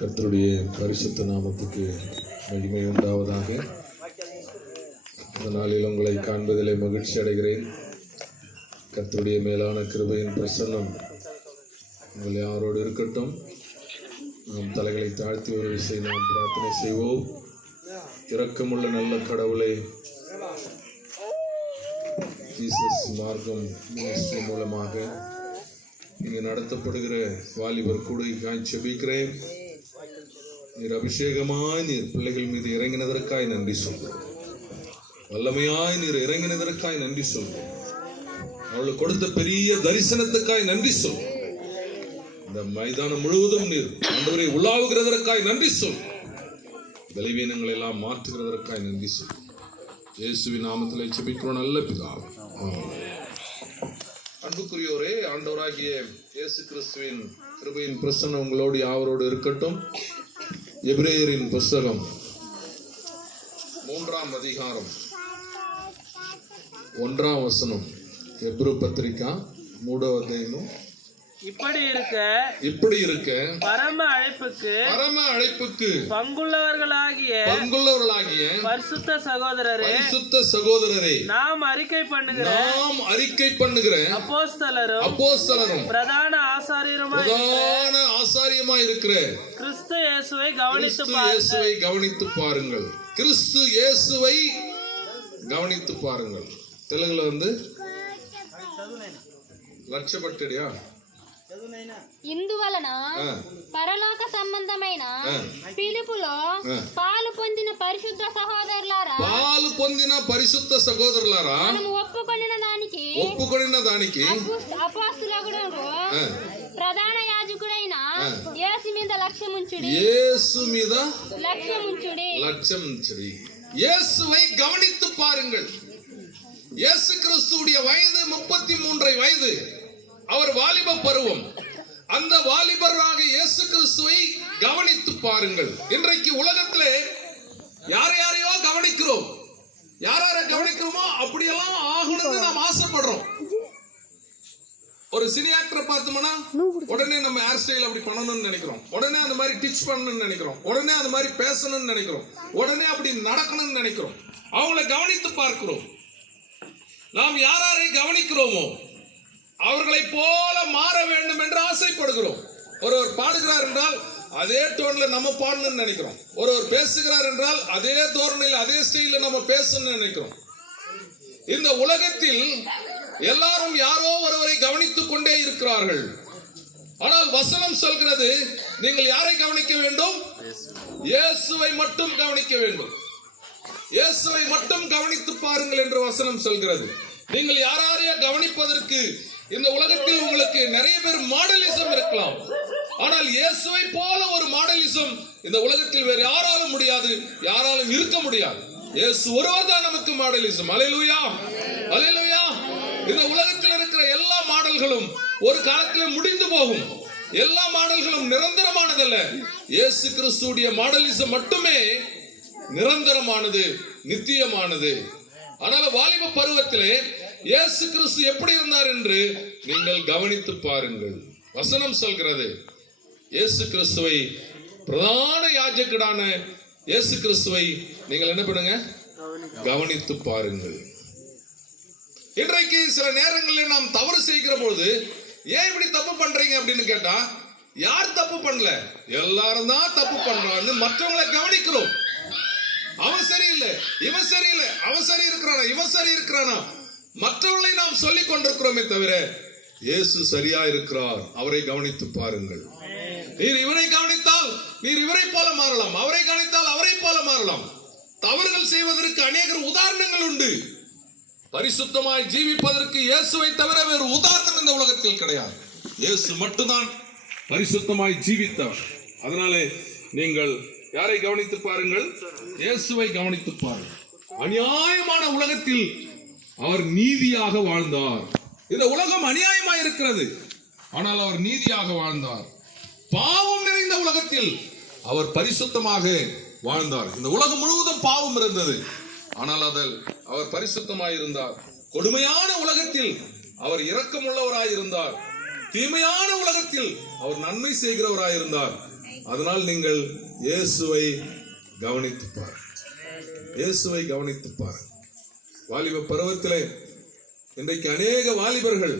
கர்த்தருடைய பரிசுத்த நாமத்துக்கு மகிமை உண்டாவதாக. இந்த நாளில் உங்களை காண்பதிலே மகிழ்ச்சி அடைகிறேன். கர்த்தருடைய மேலான கிருபையின் பிரசன்னம் உங்கள் யாரோடு இருக்கட்டும். நாம் தலைகளை தாழ்த்தி ஒரு விஷயம் நாம் பிரார்த்தனை செய்வோம். இரக்கமுள்ள நல்ல கடவுளை, ஜீசஸ் மார்க்கம் மினிஸ்ட்ரி மூலமாக இங்கு நடத்தப்படுகிற வாலிபர் கூடுகைக்காய் ஜெபிக்கிறேன். நீர் அபிஷேகமாய் நீர் பிள்ளைகள் மீது இறங்கினதற்காய் நன்றி சொல்கிறோம். வல்லமையாய் நீர் இறங்கினதற்காய் நன்றி சொல்கிறோம். அவளுக்கு கொடுத்த பெரிய தரிசனத்துக்காய் நன்றி சொல்கிறோம். இந்த மைதானம் முழுவதும் நீர் ஆண்டவரை உலாவுகிறதற்காய் நன்றி சொல்கிறோம். பலவீனங்களை எல்லாம் மாற்றுகிறதற்காய் நன்றி சொல்கிறோம். இயேசுவின் நாமத்திலே ஜெபிக்கிறோம் நல்ல பிதாவே. அன்புக்குரியோரே, ஆண்டவராகிய இயேசு கிறிஸ்துவின் கிருபையின் பிரசன்னம் உங்களோடு யாவரோடு இருக்கட்டும். எபிரேயரின் புஸ்தகம் 3ஆம் அதிகாரம் 1ஆம் வசனம். எபிரேய பத்திரிகா 3ஆம் அத்தியாயம். இப்படி இருக்க பரம அழைப்புக்கு பங்குள்ளவர்களாகிய பரிசுத்த சகோதரரே, நாம் அறிக்கை பண்ணுகிற அப்போஸ்தலரும் பிரதான ஆசாரியருமாய் இருக்கிற கிறிஸ்து இயேசுவை கவனித்து பாருங்கள். கிறிஸ்து இயேசுவை கவனித்து பாருங்கள். தெலுங்குல లక్ష్యపట్టడియా ఇందువలన పరలోక సంబంధమైన పిలుపులో పాలు పొందిన పరిశుద్ధ సహోదరులారా మనము ఒప్పుకొనిన దానికి అపోస్తలులకు ప్రధాన యాజకుడైన యేసు మీద లక్ష్యముంచుడి. இயேசுவை கவனித்து பாருங்கள். இயேசு கிறிஸ்துவுடைய வயது 33 வயது. அவர் வாலிப பருவம். அந்த வாலிபராக இயேசு கிறிஸ்துவை கவனித்து பாருங்கள். இன்றைக்கு உலகத்திலே யாரையோ கவனிக்கிறோம். யாரை கவனிக்கிறோமோ அப்படியெல்லாம் ஆகணும்னு நாம் ஆசைப்படுறோம். ஒரு சினி ஆக்டரை பார்த்தோம்னா உடனே நம்ம ஹேர் ஸ்டைல் அப்படி பண்ணணும்னு நினைக்கிறோம். உடனே அந்த மாதிரி டிச் பண்ணணும்னு நினைக்கிறோம். உடனே அந்த மாதிரி பேசணும்னு நினைக்கிறோம். உடனே அப்படி நடக்கணும்னு நினைக்கிறோம். அவங்களை கவனித்து பார்க்கிறோம். நாம் யாரை கவனிக்கிறோமோ அவர்களை போல மாற வேண்டும் என்று ஆசைப்படுகிறோம். ஒருவர் பாடுகிறார் என்றால் அதே டோன்ல நம்ம பாடணும்னு நினைக்கிறோம். ஒருவர் பேசுகிறார் என்றால் அதே தோரணையில் அதே ஸ்டைல நம்ம பேசணும்னு நினைக்கிறோம். இந்த உலகத்தில் எல்லாரும் யாரோ ஒருவரை கவனித்துக் கொண்டே இருக்கிறார்கள். ஆனால் வசனம் சொல்கிறது, நீங்கள் யாரை கவனிக்க வேண்டும்? இயேசுவை மட்டும் கவனிக்க வேண்டும். இயேசுவை மட்டும் கவனித்து பாருங்கள் என்று வசனம் சொல்கிறது. நீங்கள் யாரையா கவனிப்பதற்கு இந்த உலகத்தில் உங்களுக்கு நிறைய பேர் மாடலிசம் இருக்கலாம். ஆனால் இயேசுவை போல ஒரு மாடலிசம் இந்த உலகத்தில் வேறு யாராலும் முடியாது, யாராலும் இருக்க முடியாது. இயேசு ஒருவர் தான் நமக்கு மாடலிசம். அல்லேலூயா, அல்லேலூயா. இந்த உலகத்தில் இருக்கிற எல்லா மாடல்களும் ஒரு காலத்தில் முடிந்து போகும். எல்லா மாடல்களும் நிரந்தரமானதல்ல. இயேசு கிறிஸ்துவுடைய மாடலிசம் மட்டுமே நிரந்தரமானது, நித்தியமானது. ஆனால் வாலிப பருவத்திலே இயேசு கிறிஸ்து எப்படி இருந்தார் என்று நீங்கள் கவனித்து பாருங்கள். வசனம் சொல்கிறது, இயேசு கிறிஸ்துவை பிரதான யாஜகரான இயேசு கிறிஸ்துவை நீங்கள் என்ன பண்ணுங்க? கவனித்து பாருங்கள். இன்றைக்கு சில நேரங்களில் நாம் தவறு செய்கிற பொழுது, ஏன் இப்படி தப்பு பண்றீங்க அப்படின்னு கேட்டா, யார் தப்பு பண்ணல, எல்லாரும் தான் தப்பு பண்றாங்க. மற்றவங்களை கவனிக்கிறோம். அவன் சரியில்லை, இவன் சரியில்லை, அவன் சரி இருக்கிறானா, இவன் சரி இருக்கிறானா, மற்றவர்களை நாம் சொல்லிக் கொண்டிருக்கிறோமே தவிர இயேசு சரியா இருக்கிறார். அவரை கவனித்து பாருங்கள். நீர் இவரை கவனித்தால் நீர் இவரை போல மாறலாம், அவரை கவனித்தால் அவரை போல மாறலாம். தவறுகள் செய்வதற்கு அநேக உதாரணங்கள் உண்டு. பரிசுத்தமாய் ஜீவிப்பதற்கு இயேசுவை தவிர வேறு உதாரணம் இந்த உலகத்தில் கிடையாது. இயேசு மட்டும்தான் பரிசுத்தமாய் ஜீவித்தவர். அதனாலே நீங்கள் யாரை கவனித்து பாருங்கள்? இயேசுவை கவனித்து பாருங்கள். அநியாயமான உலகத்தில் அவர் நீதியாக வாழ்ந்தார். இந்த உலகம் அநியாயமாய் இருக்கிறது, ஆனால் அவர் நீதியாக வாழ்ந்தார். பாவம் நிறைந்த உலகத்தில் அவர் பரிசுத்தமாக வாழ்ந்தார். இந்த உலகம் முழுவதும் பாவம் இருந்தது, ஆனால் அதில் அவர் பரிசுத்தமாய் இருந்தார். கொடுமையான உலகத்தில் அவர் இரக்கமுள்ளவராய் இருந்தார். தீமையான உலகத்தில் அவர் நன்மை செய்கிறவராய் இருந்தார். அதனால் நீங்கள் இயேசுவை கவனித்து பாருங்கள். இயேசுவை கவனித்து பாருங்கள். வாலிப பருவத்திலே இன்றைக்கு அநேக வாலிபர்கள்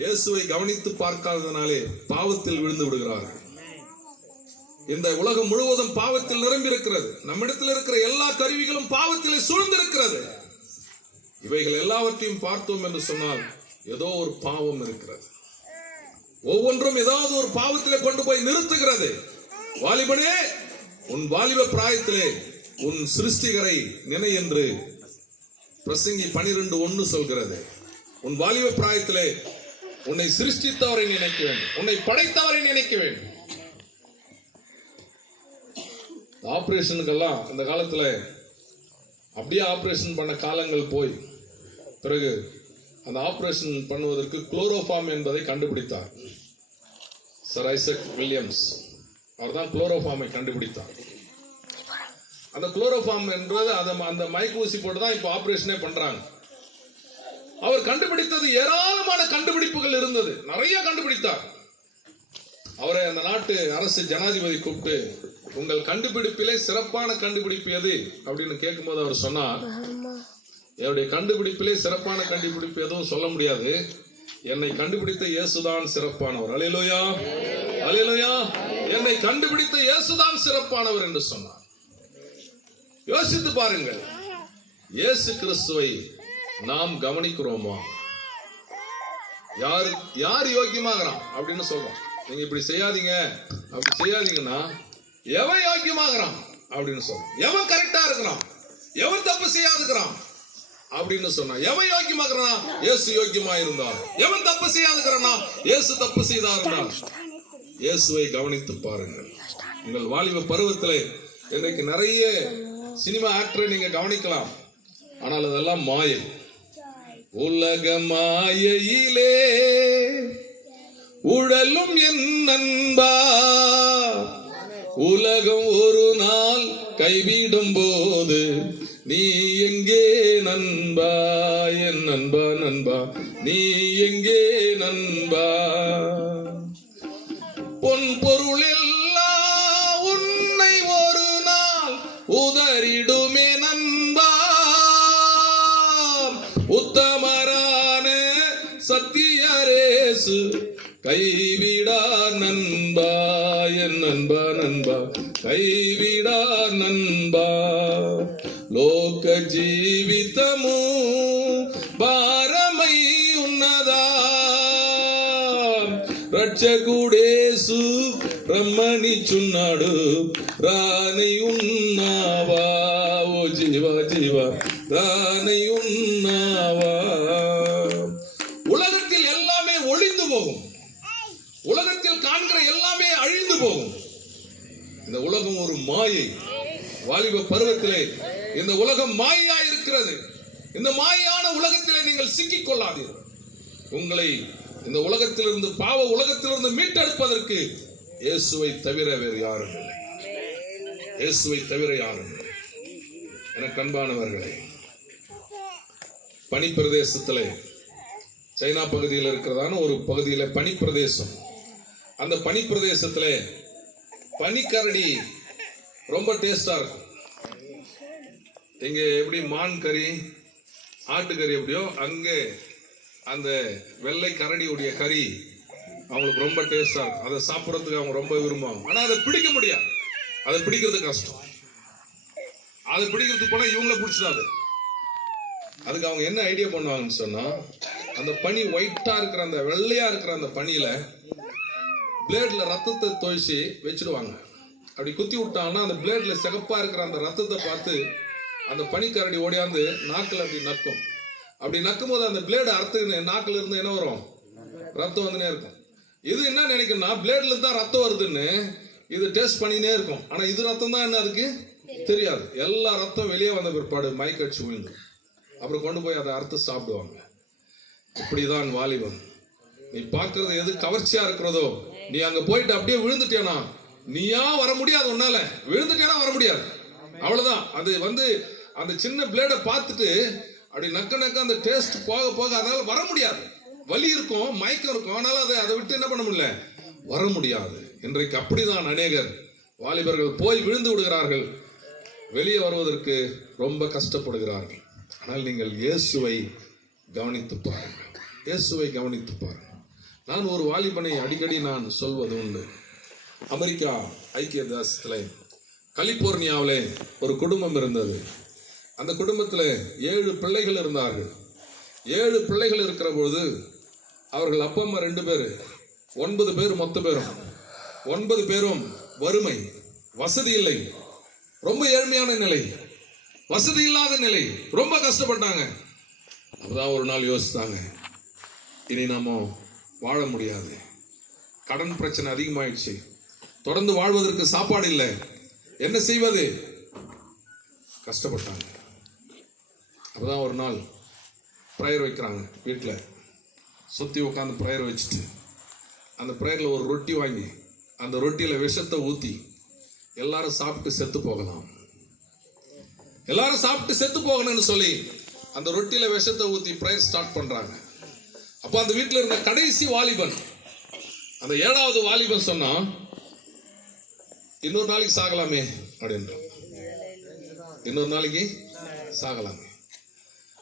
இயேசுவை கவனித்து பார்க்காததனாலே பாவத்தில் விழுந்து விடுகிறார்கள். இந்த உலகம் முழுவதும் பாவத்தில் நிரம்பி இருக்கிறது. நம்மிடத்தில் இருக்கிற எல்லா கருவிகளும் பாவத்திலே சூழ்ந்திருக்கிறது. இவைகள் எல்லாவற்றையும் பார்த்தோம் என்று சொன்னால் ஏதோ ஒரு பாவம் இருக்கிறது. ஒவ்வொன்றும் ஏதாவது ஒரு பாவத்திலே கொண்டு போய் நிறுத்துகிறது. வாலிபனே, உன் வாலிப பிராயத்திலே உன் சிருஷ்டிகரை நினை என்று பிரசங்கி 12:1 சொல்கிறது. உன் வாலிப பிராயத்திலே உன்னை சிருஷ்டித்தவரை நினைக்க வேண்டும், உன்னை படைத்தவரை நினைக்க வேண்டும். ஆபரேஷனுக்கெல்லாம் அந்த காலத்துல அப்படியே ஆபரேஷன் பண்ண காலங்கள் போய் பிறகு அந்த ஆபரேஷன் பண்ணுவதற்கு குளோரோஃபார்ம் என்பதை கண்டுபிடித்தார் சர் ஐசக் வில்லியம்ஸ். அவர் தான் குளோரோஃபார்மை கண்டுபிடித்தார். அந்த குளோரோஃபார்ம் என்பது அந்த மைக் ஊசி போட்டு தான் இப்போ ஆபரேஷனே பண்றாங்க. அவர் கண்டுபிடித்தது ஏராளமான கண்டுபிடிப்புகள் இருந்தது, நிறைய கண்டுபிடித்தார். அவரை அந்த நாட்டு அரசு ஜனாதிபதி கூப்பிட்டு, உங்கள் கண்டுபிடிப்பிலே சிறப்பான கண்டுபிடிப்பு எது அப்படின்னு கேட்கும்போது அவர் சொன்னார், என்னுடைய கண்டுபிடிப்பிலே சிறப்பான கண்டுபிடிப்பு எதுவும் சொல்ல முடியாது, என்னை கண்டுபிடித்த இயேசுதான் சிறப்பானவர். அல்லேலூயா, அல்லேலூயா. என்னை கண்டுபிடித்த இயேசுதான் சிறப்பானவர் என்று சொன்னார். யோசித்து பாருங்கள், இயேசு கிறிஸ்துவை நாம் கவனிக்கிறோமா? யார் யோக்கியமாகறான் அப்படின்னு சொல்றோம். நீங்க இப்படி செய்யாதீங்க, அப்படி செய்யாதீங்கன்னா எவன் யோக்கியமாகறான் அப்படின்னு சொல்றோம். எவன் கரெக்டா இருக்கிறான், எவன் தப்பு செய்யாதுக்கிறான் அப்படின்னு சொன்னா எவன் யோக்கியமாகறான்? இயேசு யோக்கியமா இருந்தார். எவன் தப்பு செய்யாதுக்கிறானா? இயேசு தப்பு செய்தார். இயேசுவை கவனித்து பாருங்கள். உங்கள் வாலிப பருவத்திலே இன்றைக்கு நிறைய சினிமா ஆக்டரை நீங்க கவனிக்கலாம், ஆனால் அதெல்லாம் மாயை. உலக மாயையிலே உழலும் என் நண்பா, உலகம் ஒரு நாள் கைவிடும் போது நீ எங்கே நண்பா, என் நண்பா, நண்பா நீ எங்கே நண்பா? பொன் பொருளெல்லாம் உன்னை ஒரு நாள் உதறிடுமே நண்பா, உத்தமரான சத்தியரேசு கைவிடா நண்பா, என் நண்பா, நண்பா கைவிடா நண்பா. லோக జీవితము భారమై ఉన్నదా, రక్షకుడేసు రమ్మనిచున్నాడు, రానై ఉన్నావా? ఓ జీవ జీవ రానై ఉన్నావా? உலகத்தில் எல்லாமே ஒளிந்து போகும், உலகத்தில் காண்கிற எல்லாமே அழிந்து போகும். இந்த உலகம் ஒரு மாயை. வாலிப பருவத்திலே இந்த உலகம் மாயா இருக்கிறது. இந்த மாயான உலகத்திலே நீங்கள் சிக்கிக் கொள்ளாதீர்கள். உங்களை இந்த உலகத்திலிருந்து, பாவ உலகத்திலிருந்து மீட்டெடுப்பதற்கு இயேசுவை தவிர வேறு யாரும் இல்லை. இயேசுவை தவிர யாரும் இல்லை. எனக்கு அன்பானவர்களே, பனிப்பிரதேசத்திலே சைனா பகுதியில் இருக்கிறதான ஒரு பகுதியில பனிப்பிரதேசம். அந்த பனிப்பிரதேசத்திலே பனிக்கரடி ரொம்ப டேஸ்டா இருக்கும். இங்க எப்படி மான் கறி, ஆட்டுக்கறி எப்படியோ, அங்கே அந்த வெள்ளை கரடியுடைய கறி அவங்களுக்கு ரொம்ப டேஸ்டா இருக்கும். அதை சாப்பிட்றதுக்கு அவங்க ரொம்ப விரும்புவாங்க. ஆனா அதை பிடிக்க முடியாது, அதை பிடிக்கிறது கஷ்டம். அதை பிடிக்கிறதுக்கு போனா இவங்கள பிடிச்சிடாது. அதுக்கு அவங்க என்ன ஐடியா பண்ணுவாங்கன்னு சொன்னா, அந்த பனி ஒயிட்டா இருக்கிற அந்த வெள்ளையா இருக்கிற அந்த பனியில பிளேட்ல ரத்தத்தை துவைச்சி வச்சிடுவாங்க. அப்படி குத்தி விட்டாங்கன்னா அந்த பிளேட்ல சிகப்பா இருக்கிற அந்த ரத்தத்தை பார்த்து அந்த பனிக்கரடி ஓடியாந்து நாக்கில் அப்படி நக்கும். அப்படி நக்கும் போது அந்த பிளேடு அறுத்து நாக்கில் இருந்து என்ன வரும்? ரத்தம் வந்துனே இருக்கும். இது என்ன நினைக்கும்னா, பிளேட்ல தான் ரத்தம் வருதுன்னு இது டேஸ்ட் பண்ணினே இருக்கும். ஆனா இது ரத்தம் தான் என்ன அதுக்கு தெரியாது. எல்லா ரத்தம் வெளியே வந்த பிற்பாடு மயக்கடிச்சு விழுந்து அப்புறம் கொண்டு போய் அதை அறுத்து சாப்பிடுவாங்க. இப்படிதான் வாலிபம். நீ பார்க்கறது எது கவர்ச்சியா இருக்கிறதோ, நீ அங்க போயிட்டு அப்படியே விழுந்துட்டேனா, நீயா வர முடியாது. உன்னால விழுந்துட்டேனா வர முடியாது, அவ்வளவுதான். அது அந்த சின்ன பிளேடை பார்த்துட்டு அப்படி நக்க அந்த டேஸ்ட் போக போக அதனால வர முடியாது. வலி இருக்கும், மயக்கம் இருக்கும். ஆனாலும் அதை விட்டு என்ன பண்ண முடியல, வர முடியாது. இன்றைக்கு அப்படிதான் அநேகர் வாலிபர்கள் போய் விழுந்து விடுகிறார்கள், வெளியே வருவதற்கு ரொம்ப கஷ்டப்படுகிறார்கள். ஆனால் நீங்கள் இயேசுவை கவனித்து பாருங்கள், இயேசுவை கவனித்து பாருங்கள். நான் ஒரு வாலிபனை அடிக்கடி நான் சொல்வது உண்டு. அமெரிக்கா ஐக்கிய தேசத்தில் கலிபோர்னியாவிலே ஒரு குடும்பம் இருந்தது. அந்த குடும்பத்தில் 7 பிள்ளைகள் இருந்தார்கள். 7 பிள்ளைகள் இருக்கிற பொழுது அவர்கள் அப்பா அம்மா 2 பேர், 9 பேர் மொத்த பேரும். 9 பேரும் வறுமை, வசதி இல்லை, ரொம்ப ஏழ்மையான நிலை, வசதி இல்லாத நிலை, ரொம்ப கஷ்டப்பட்டாங்க. அப்பதான் ஒரு நாள் யோசித்தாங்க, இனி நாம வாழ முடியாது, கடன் பிரச்சனை அதிகமாயிடுச்சு, தொடர்ந்து வாழ்வதற்கு சாப்பாடு இல்லை, என்ன செய்வது? கஷ்டப்பட்டாங்க. அப்பதான் ஒரு நாள் ப்ரேயர் வைக்கிறாங்க. வீட்டில் சுற்றி உட்காந்து ப்ரேயர் வச்சுட்டு அந்த ப்ரேயரில் ஒரு ரொட்டி வாங்கி அந்த ரொட்டியில் விஷத்தை ஊற்றி எல்லாரும் சாப்பிட்டு செத்து போகலாம், எல்லாரும் சாப்பிட்டு செத்து போகணும்னு சொல்லி அந்த ரொட்டியில் விஷத்தை ஊற்றி ப்ரேயர் ஸ்டார்ட் பண்ணுறாங்க. அப்போ அந்த வீட்டில் இருந்த கடைசி வாலிபன், அந்த 7வது வாலிபன் சொன்னா, இன்னொரு நாளைக்கு சாகலாமே அப்படின்றான். இன்னொரு நாளைக்கு சாகலாமே.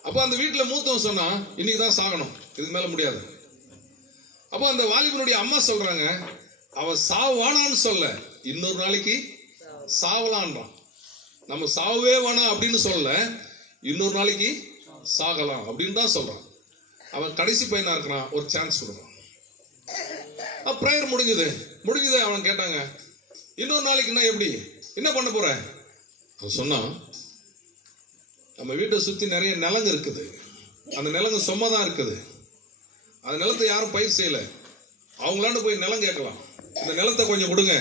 அப்போ அந்த வீட்டில் மூத்தவன் சொன்னா, இன்னைக்கு தான் சாகணும், இதுக்கு மேல முடியாது. அப்போ அந்த வாலிபனுடைய அம்மா சொல்றாங்க, அவன் சாவானான்னு சொல்ல, இன்னொரு நாளைக்கு சாவலான்றான். நம்ம சாவே வேணாம் அப்படின்னு சொல்ல, இன்னொரு நாளைக்கு சாகலாம் அப்படின்னு தான் சொல்றான். அவன் கடைசி பையனா இருக்கிறான், ஒரு சான்ஸ் கொடுக்குறான். ப்ரேயர் முடிஞ்சது. அவன் கேட்டாங்க, இன்னொரு நாளைக்கு என்ன, எப்படி, என்ன பண்ண போற? அவன் சொன்னான், நம்ம வீட்டை சுற்றி நிறைய நிலங்க இருக்குது, அந்த நிலங்க சும்மா தான் இருக்குது, அந்த நிலத்தை யாரும் பயிர் செய்யலை, அவங்களாண்டு போய் நிலம் கேட்கலாம், இந்த நிலத்தை கொஞ்சம் கொடுங்க,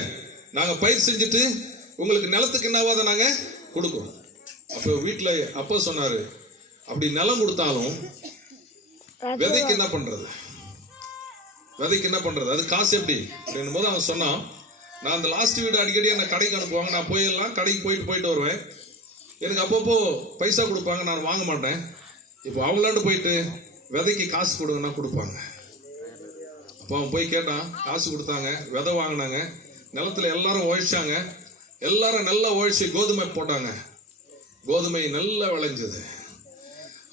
நாங்கள் பயிர் செஞ்சுட்டு உங்களுக்கு நிலத்துக்கு என்னவாத நாங்கள் கொடுக்குறோம். அப்போ வீட்டில் அப்பா சொன்னார், அப்படி நிலம் கொடுத்தாலும் விதைக்கு என்ன பண்ணுறது, விதைக்கு என்ன பண்ணுறது, அது காசு எப்படி அப்படின்னும் போது அவன் சொன்னான், நான் அந்த லாஸ்ட் வீடு அடிக்கடி என்னை கடைக்கு அனுப்புவாங்க, நான் போயிடலாம், கடைக்கு போயிட்டு வருவேன், எனக்கு அப்பப்போ பைசா கொடுப்பாங்க, நான் வாங்க மாட்டேன். இப்போ அவங்களாண்டு போயிட்டு விதைக்கு காசு கொடுங்கன்னா கொடுப்பாங்க. அப்போ அவன் போய் கேட்டான், காசு கொடுத்தாங்க, விதை வாங்கினாங்க, நிலத்தில் எல்லாரும் உழைச்சாங்க, எல்லாரும் நல்லா உழைச்சி கோதுமை போட்டாங்க, கோதுமை நல்லா விளைஞ்சது.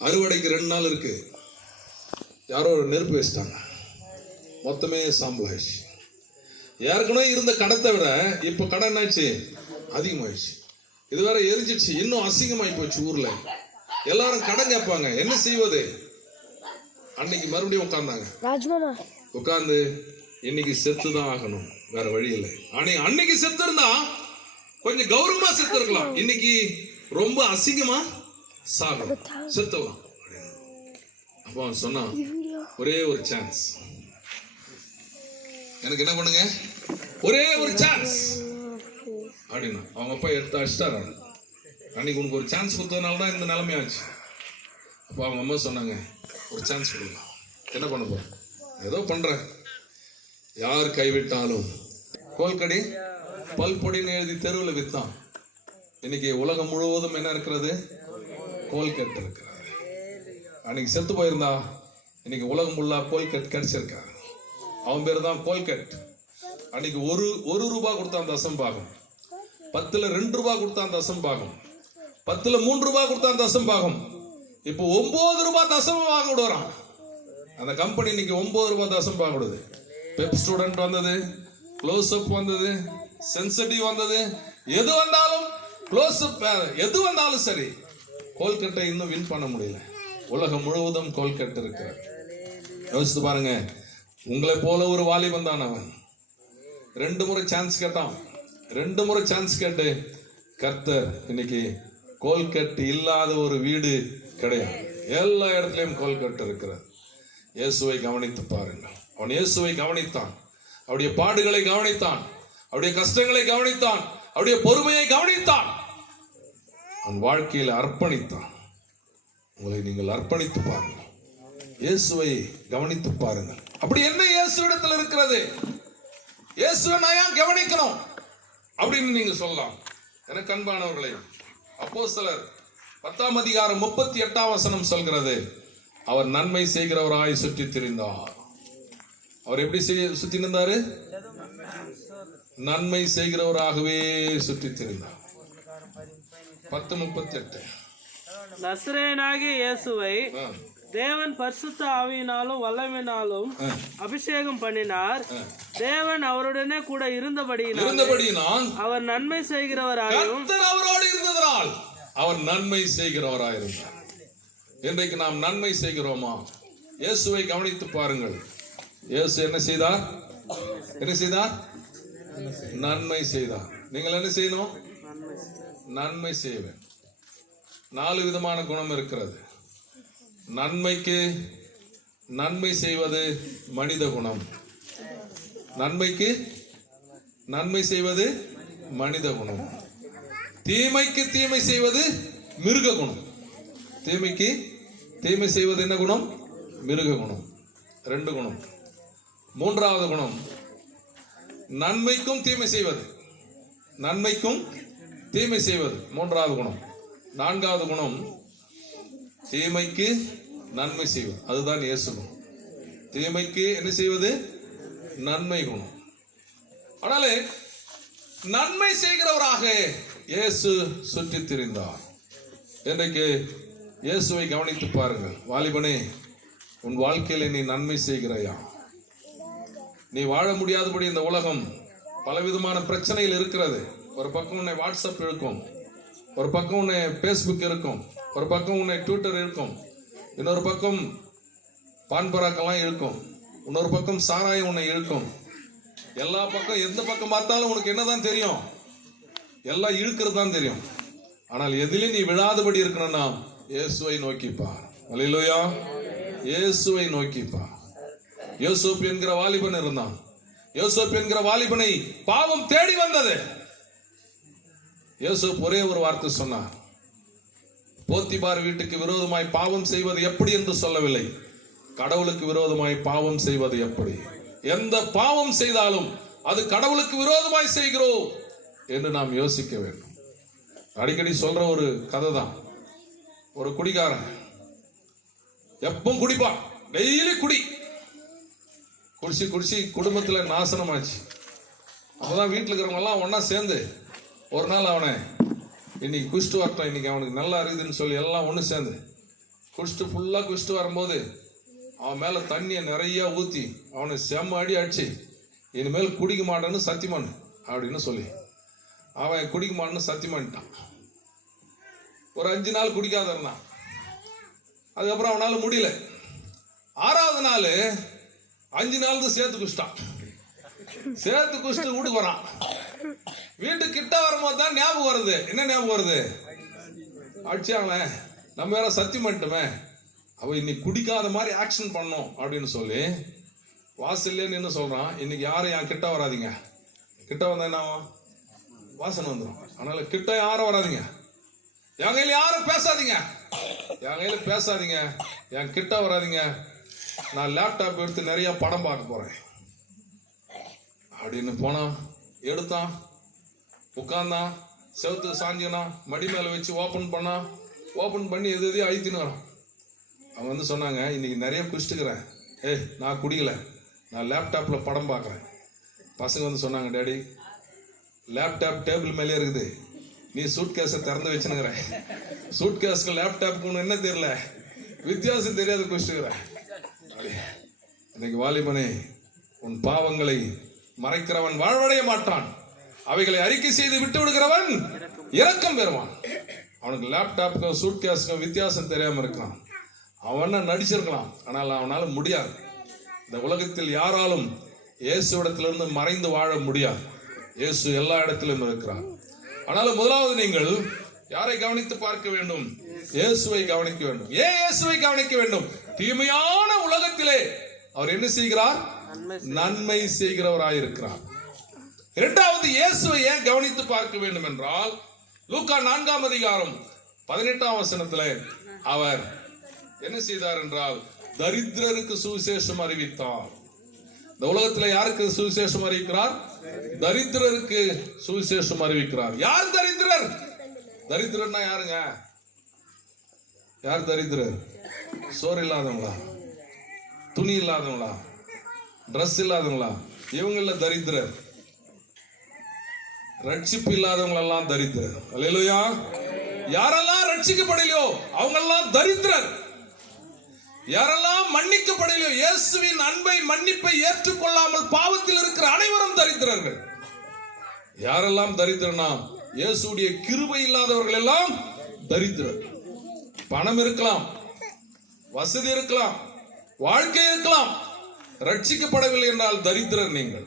அறுவடைக்கு 2 நாள் இருக்கு, யாரோ ஒரு நெருப்பு வச்சிட்டாங்க, மொத்தமே சாம்பல் ஆயிடுச்சு. ஏற்கனவே இருந்த கடத்தை விட இப்போ கடை என்னாச்சு, அதிகமாயிடுச்சு. இது வேற எரிஞ்சிடுச்சு, இன்னும் அசிங்கமாயி போச்சு. ஊர்ல எல்லாரும் கடன் கேட்பாங்க, என்ன செய்வது? அன்னைக்கு மறுபடியும் உட்கார்ந்தாங்க. உட்கார்ந்து இன்னைக்கு செத்துதான் ஆகணும், வேற வழி இல்லை. அன்னைக்கு செத்து இருந்தா கொஞ்சம் கௌரவமா செத்து இருக்கலாம், இன்னைக்கு ரொம்ப அசிங்கமா சாகணும், செத்துலாம். அப்போ அவன் சொன்னான், ஒரே ஒரு சான்ஸ், எனக்கு என்ன பண்ணுங்க, ஒரே ஒரு சான்ஸ் அப்படின்னா. அவங்க அப்பா எடுத்து அடிச்சிட்டாரு. அன்னைக்கு உனக்கு ஒரு சான்ஸ் கொடுத்ததுனால தான் இந்த நிலைமையாச்சு. அப்போ அவங்க அம்மா சொன்னாங்க, ஒரு சான்ஸ் கொடுக்கலாம், என்ன பண்ண போற? ஏதோ பண்ற, யார் கைவிட்டாலும் கோல்கடி பல்பொடின்னு எழுதி தெருவில் வித்தான். இன்னைக்கு உலகம் முழுவதும் என்ன இருக்கிறது, கோல்கட் இருக்கிறாரு. அன்னைக்கு செத்து போயிருந்தா இன்னைக்கு உலகம் ஃபுல்லா கோல்கட் கிடைச்சிருக்காரு. அவன் பேர் தான் கோல்கட். அன்னைக்கு ஒரு ரூபாய் கொடுத்தான் தசம்பாகம், 10ல் 2 ரூபாய் கொடுத்தான் தசம்பாகம், 10ல் 3 ரூபாய் கொடுத்தான் தசம்பாகம். இப்போ 9 ரூபாய் தசம்பாகம் விடுறான். அந்த கம்பெனி இன்னைக்கு 9 ரூபாய் தசம்பாகம் விடுது. பெப் ஸ்டூடெண்ட் வந்தது, க்ளோஸ் அப் வந்தது, சென்சிட்டிவ் வந்தது, எது வந்தாலும் க்ளோஸ் அப், எது வந்தாலும் சரி, கோல்கட்டை இன்னும் வின் பண்ண முடியல. உலகம் முழுவதும் கோல்கட் இருக்கிறார். யோசித்து பாருங்க, உங்களை போல ஒரு வாலிபன் தான் அவன். 2 முறை சான்ஸ் கேட்டான். 2 முறை சான்ஸ் கேட்டு கர்த்தர் இன்னைக்கு கோல்கட் இல்லாத ஒரு வீடு கிடையாது, எல்லா இடத்துலயும் கோல்கட் இருக்கிறார். இயேசுவை கவனித்து பாருங்கள். அவன் இயேசுவை கவனித்தான், அவருடைய பாடுகளை கவனித்தான், அவருடைய கஷ்டங்களை கவனித்தான், அவருடைய பொறுமையை கவனித்தான், அவன் வாழ்க்கையில் அர்ப்பணித்தான். உங்களை நீங்கள் அர்ப்பணித்து பாருங்கள், இயேசுவை கவனித்து பாருங்கள். அப்படி என்ன இயேசுவிடத்தில் இருக்கிறது, இயேசுவை நான் ஏன் கவனிக்கணும் அப்படின்னு நீங்க சொல்லலாம். எனக்கு அன்பானவர்களே, அப்போஸ்தலர் 10ஆம் அதிகாரம் 38ஆம் வசனம் சொல்கிறது, அவர் நன்மை செய்கிறவராய் சுற்றி திரிந்தார். அவர் எப்படி சுத்தி இருந்தாரு? நன்மை செய்கிறவராகவே சுற்றி திரிந்தார். 10:38. நசரேயனாகிய இயேசுவை தேவன் பரிசுத்த ஆவியினாலும் வல்லமையினாலும் அபிஷேகம் பண்ணினார். தேவன் அவருடனே கூட இருந்தபடியினால் அவர் நன்மை செய்கிறவராயும் அவரோடு இருந்ததனால் அவர் நன்மை செய்கிறவராயிருந்தார். இன்றைக்கு நாம் நன்மை செய்கிறோமா? இயேசுவை கவனித்து பாருங்கள். இயேசு என்ன செய்தார்? நன்மை செய்தார். நீங்கள் என்ன செய்யணும்? நன்மை செய்வேன். 4 விதமான குணம் இருக்கிறது. நன்மைக்கு நன்மை செய்வது மனித குணம். நன்மைக்கு நன்மை செய்வது மனித குணம். தீமைக்கு தீமை செய்வது மிருக குணம். தீமைக்கு தீமை செய்வது என்ன குணம்? மிருக குணம். 2 குணம். 3வது குணம் நன்மைக்கும் தீமை செய்வது. நன்மைக்கும் தீமை செய்வது 3வது குணம். 4வது குணம் தீமைக்கு நன்மை செய்வது. அதுதான் இயேசு குணம். தீமைக்கு என்ன செய்வது? நன்மை குணம். ஆனாலே நன்மை செய்கிறவராக இயேசு சுற்றி திரிந்தார். இன்றைக்கு இயேசுவை கவனித்து பாருங்கள். வாலிபனே, உன் வாழ்க்கையில நீ நன்மை செய்கிறாயா? நீ வாழ முடியாதபடி இந்த உலகம் பலவிதமான பிரச்சனைகள் இருக்கிறது. ஒரு பக்கம் உன்னை வாட்ஸ்அப் இருக்கும், ஒரு பக்கம் உன்னை பேஸ்புக் இருக்கும், ஒரு பக்கம் உன்னை ட்விட்டர் இருக்கும், இன்னொரு பக்கம் பான்பராக்கெல்லாம் இருக்கும், இன்னொரு பக்கம் சாராயம் உன்னை இழுக்கும். எல்லா பக்கம் எந்த பக்கம் பார்த்தாலும் உனக்கு என்னதான் தெரியும்? எல்லாம் இழுக்கிறது தான் தெரியும். ஆனால் எதிலும் நீ விழாதபடி இருக்கணும்னா இயேசுவை நோக்கிப்பார். அல்லேலூயா. இயேசுவை நோக்கிப்பார். யோசேப்பு என்கிற வாலிபன் இருந்தான். யோசேப்பு என்கிற வாலிபனை பாவம் தேடி வந்தது. யோசேப்பு ஒரே ஒரு வார்த்தை சொன்னார். போத்திபார் வீட்டுக்கு விரோதமாய் பாவம் செய்வது எப்படி என்று சொல்லவில்லை, கடவுளுக்கு விரோதமாய் பாவம் செய்வது எப்படி. எந்த பாவம் செய்தாலும் அது கடவுளுக்கு விரோதமாய் செய்கிறோம் என்று நாம் யோசிக்க வேண்டும். அடிக்கடி சொல்ற ஒரு கதை தான். ஒரு குடிகாரன் எப்பவும் குடிப்பான், டெய்லி குடிச்சு குடிச்சு குடும்பத்துல நாசனமாச்சு. அப்பதான் வீட்டுல இருக்கிறவங்க எல்லாம் ஒன்னா சேர்ந்து ஒரு நாள் அவனை இன்னைக்கு குடிச்சிட்டு வரட்டும், இன்னைக்கு அவனுக்கு நல்லா இருக்குதுன்னு சொல்லி எல்லாம் ஒன்று சேர்ந்து குடிச்சிட்டு ஃபுல்லா குடிச்சிட்டு வரும்போது அவன் மேல தண்ணியை நிறைய ஊத்தி அவனை செம்ம அடி அடிச்சு இனிமேல் குடிக்க மாட்டேன்னு சத்தியமானு அப்படின்னு சொல்லி அவன் குடிக்க மாட்டேன்னு சத்தியமான்ட்டான். ஒரு 5 நாள் குடிக்காத இருந்தான். அதுக்கப்புறம் அவனால முடியல. 6வது நாள் 5 நாள் சேர்த்து குடிச்சிட்டான். சேர்த்து குடிச்சிட்டு வீட்டுக்கு வரான். வீட்டு கிட்ட வரும்போது தான் ஞாபகம் வருது. என்ன ஞாபகம் வருது? அடிச்சாங்களே, நம்ம வேற சத்தியம் பண்ணிட்டோமே, அவ இன்னைக்கு குடிக்காத மாதிரி ஆக்ஷன் பண்ணோம் அப்படின்னு சொல்லி வாசல்ல நின்று சொல்றான், இன்னைக்கு யாரும் என் கிட்ட வராதிங்க. கிட்ட வந்தா என்ன வாசனை வந்துடும். அதனால கிட்ட யாரும் வராதிங்க, என் கையில யாரும் பேசாதீங்க, என் கையில பேசாதீங்க, என் கிட்ட வராதிங்க, நான் லேப்டாப் எடுத்து நிறைய படம் பார்க்க போறேன் அப்படின்னு போனான். எடுத்தான், உட்கார்ந்தான், செவத்து சாஞ்சினா, மடி மேல வச்சு ஓபன் பண்ணி எதையும் அழுத்தின்னு வரான். அவங்க வந்து சொன்னாங்க, இன்னைக்கு நிறைய குடிச்சிட்டுக்கிறேன், நான் குடிக்கல, நான் லேப்டாப்ல படம் பார்க்குறேன். பசங்க வந்து சொன்னாங்க, டேடி லேப்டாப் டேபிள் மேலே இருக்குது, நீ சூட் கேஸை திறந்து வச்சுனுங்கிற, சூட் கேஸ்க்கு லேப்டாப்க்கு ஒன்று என்ன தெரியல, வித்தியாசம் தெரியாத குடிச்சிட்டுக்கிறேன். இன்னைக்கு வாலிபனே, உன் பாவங்களை மறைக்கிறவன் வாழ்வடைய மாட்டான், அவைகளை அறிக்கை செய்து விட்டு விடுகிறவன் இரக்கம் பெறுவான். அவனுக்கு லேப்டாப்க்கும் சூட் கேஸுக்கும் வித்தியாசம் தெரியாம இருக்கான். அவன் நடிச்சிருக்கலாம், ஆனால் அவனால முடியாது. இந்த உலகத்தில் யாராலும் இயேசுவிடத்திலிருந்து மறைந்து வாழ முடியாது. இயேசு எல்லா இடத்திலும் இருக்கிறார். ஆனால் முதலாவது நீங்கள் யாரை கவனித்து பார்க்க வேண்டும்? இயேசுவை கவனிக்க வேண்டும். ஏன் இயேசுவை கவனிக்க வேண்டும்? தீமையான உலகத்திலே அவர் என்ன செய்கிறார்? நன்மை செய்கிறவராயிருக்கிறார். இரண்டாவது, இயேசுவை ஏன் கவனித்து பார்க்க வேண்டும் என்றால், லூக்கா 4ஆம் அதிகாரம் 18ஆம் வசனத்திலே அவர் என்ன செய்தார் என்றால், தரித்திரருக்கு சுவிசேஷம் அறிவித்தார். இந்த உலகத்துல யாருக்கு சுவிசேஷம் அறிவிக்கிறார்? தரித்திரருக்கு சுவிசேஷம் அறிவிக்கிறார். யார் தரித்திரர்? தரித்திரர்னா யாருங்க? யார் தரித்திரர்? சோறு இல்லாதவங்களா? துணி இல்லாதவங்களா? ட்ரெஸ் இல்லாதவங்களா? இவங்கள தரித்திரர். ரட்சிப்பு இல்லாதவங்களெல்லாம் தரித்திரர். அல்லேலூயா. யாரெல்லாம் ரட்சிக்கப்படலையோ அவங்களெல்லாம் தரித்திரர். யாரெல்லாம் மன்னிக்கப்படலையோ, இயேசுவின் அன்பை மன்னிப்பை ஏற்றுக்கொள்ளாமல் பாவத்தில் இருக்கிற அனைவரும் தரித்திரர்கள். யாரெல்லாம் தரித்திரனா? இயேசுடைய கிருபை இல்லாதவர்கள் எல்லாம் தரித்திரர். பணம் இருக்கலாம், வசதி இருக்கலாம், வாழ்க்கை இருக்கலாம், ரட்சிக்கப்படவில்லை என்றால் தரித்திரர். நீங்கள்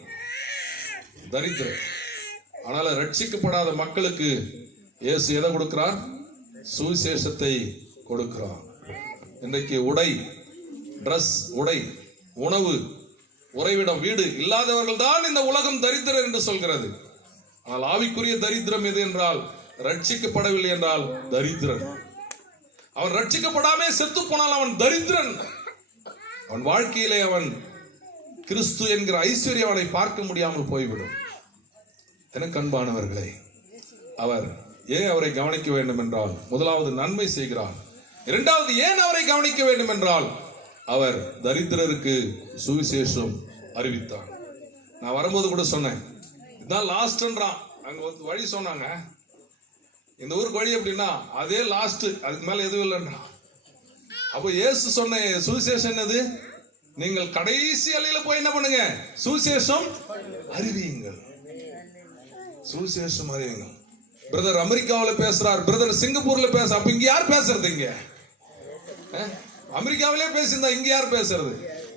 தரித்திரர். ஆனால் ரட்சிக்கப்படாத மக்களுக்கு இயேசு எதை கொடுக்கிறார்? சுவிசேஷத்தை கொடுக்கிறார். இன்றைக்கு உடை, டிரஸ், உடை, உணவு, உறைவிடம், வீடு இல்லாதவர்கள் தான் இந்த உலகம் தரித்திரர் என்று சொல்கிறது. ஆனால் ஆவிக்குரிய தரித்திரம் எது என்றால், ரட்சிக்கப்படவில்லை என்றால் தரித்திரன். அவன் ரட்சிக்கப்படாமே செத்து போனால் அவன் தரித்திரன். அவன் வாழ்க்கையிலே அவன் கிறிஸ்து என்கிற ஐஸ்வர்யம் அவனை பார்க்க முடியாமல் போய்விடும். எனக்கு அன்பானவர்களே, அவர் ஏன் அவரை கவனிக்க வேண்டும் என்றால், முதலாவது நன்மை செய்கிறார். இரண்டாவது ஏன் அவரை கவனிக்க வேண்டும் என்றால், அவர் தரித்திரருக்கு சுவிசேஷம் அறிவித்தார். நான் வரும்போது கூட சொன்னேன், இதுதான் லாஸ்ட்ன்றான். அங்க ஒரு வழி சொன்னாங்க, இந்த ஊருக்கு வழி எப்படின்னா அதே லாஸ்ட், அதுக்கு மேல எதுவும் இல்லைன்னா. அப்போ இயேசு சொன்ன சுவிசேஷம் என்னது? நீங்கள் கடைசி அலையில போய் என்ன பண்ணுங்க? சுவிசேஷம் அறிவியுங்கள். சுவிசேஷம் அறிவியுங்கள். பிரதர் அமெரிக்காவில் பேசுறார், பிரதர் சிங்கப்பூர்ல பேச. அப்ப இங்க யார் பேசுறது? இங்க அமெரிக்காவிலே பேசியிருந்தா இங்க யார் பேசுறது?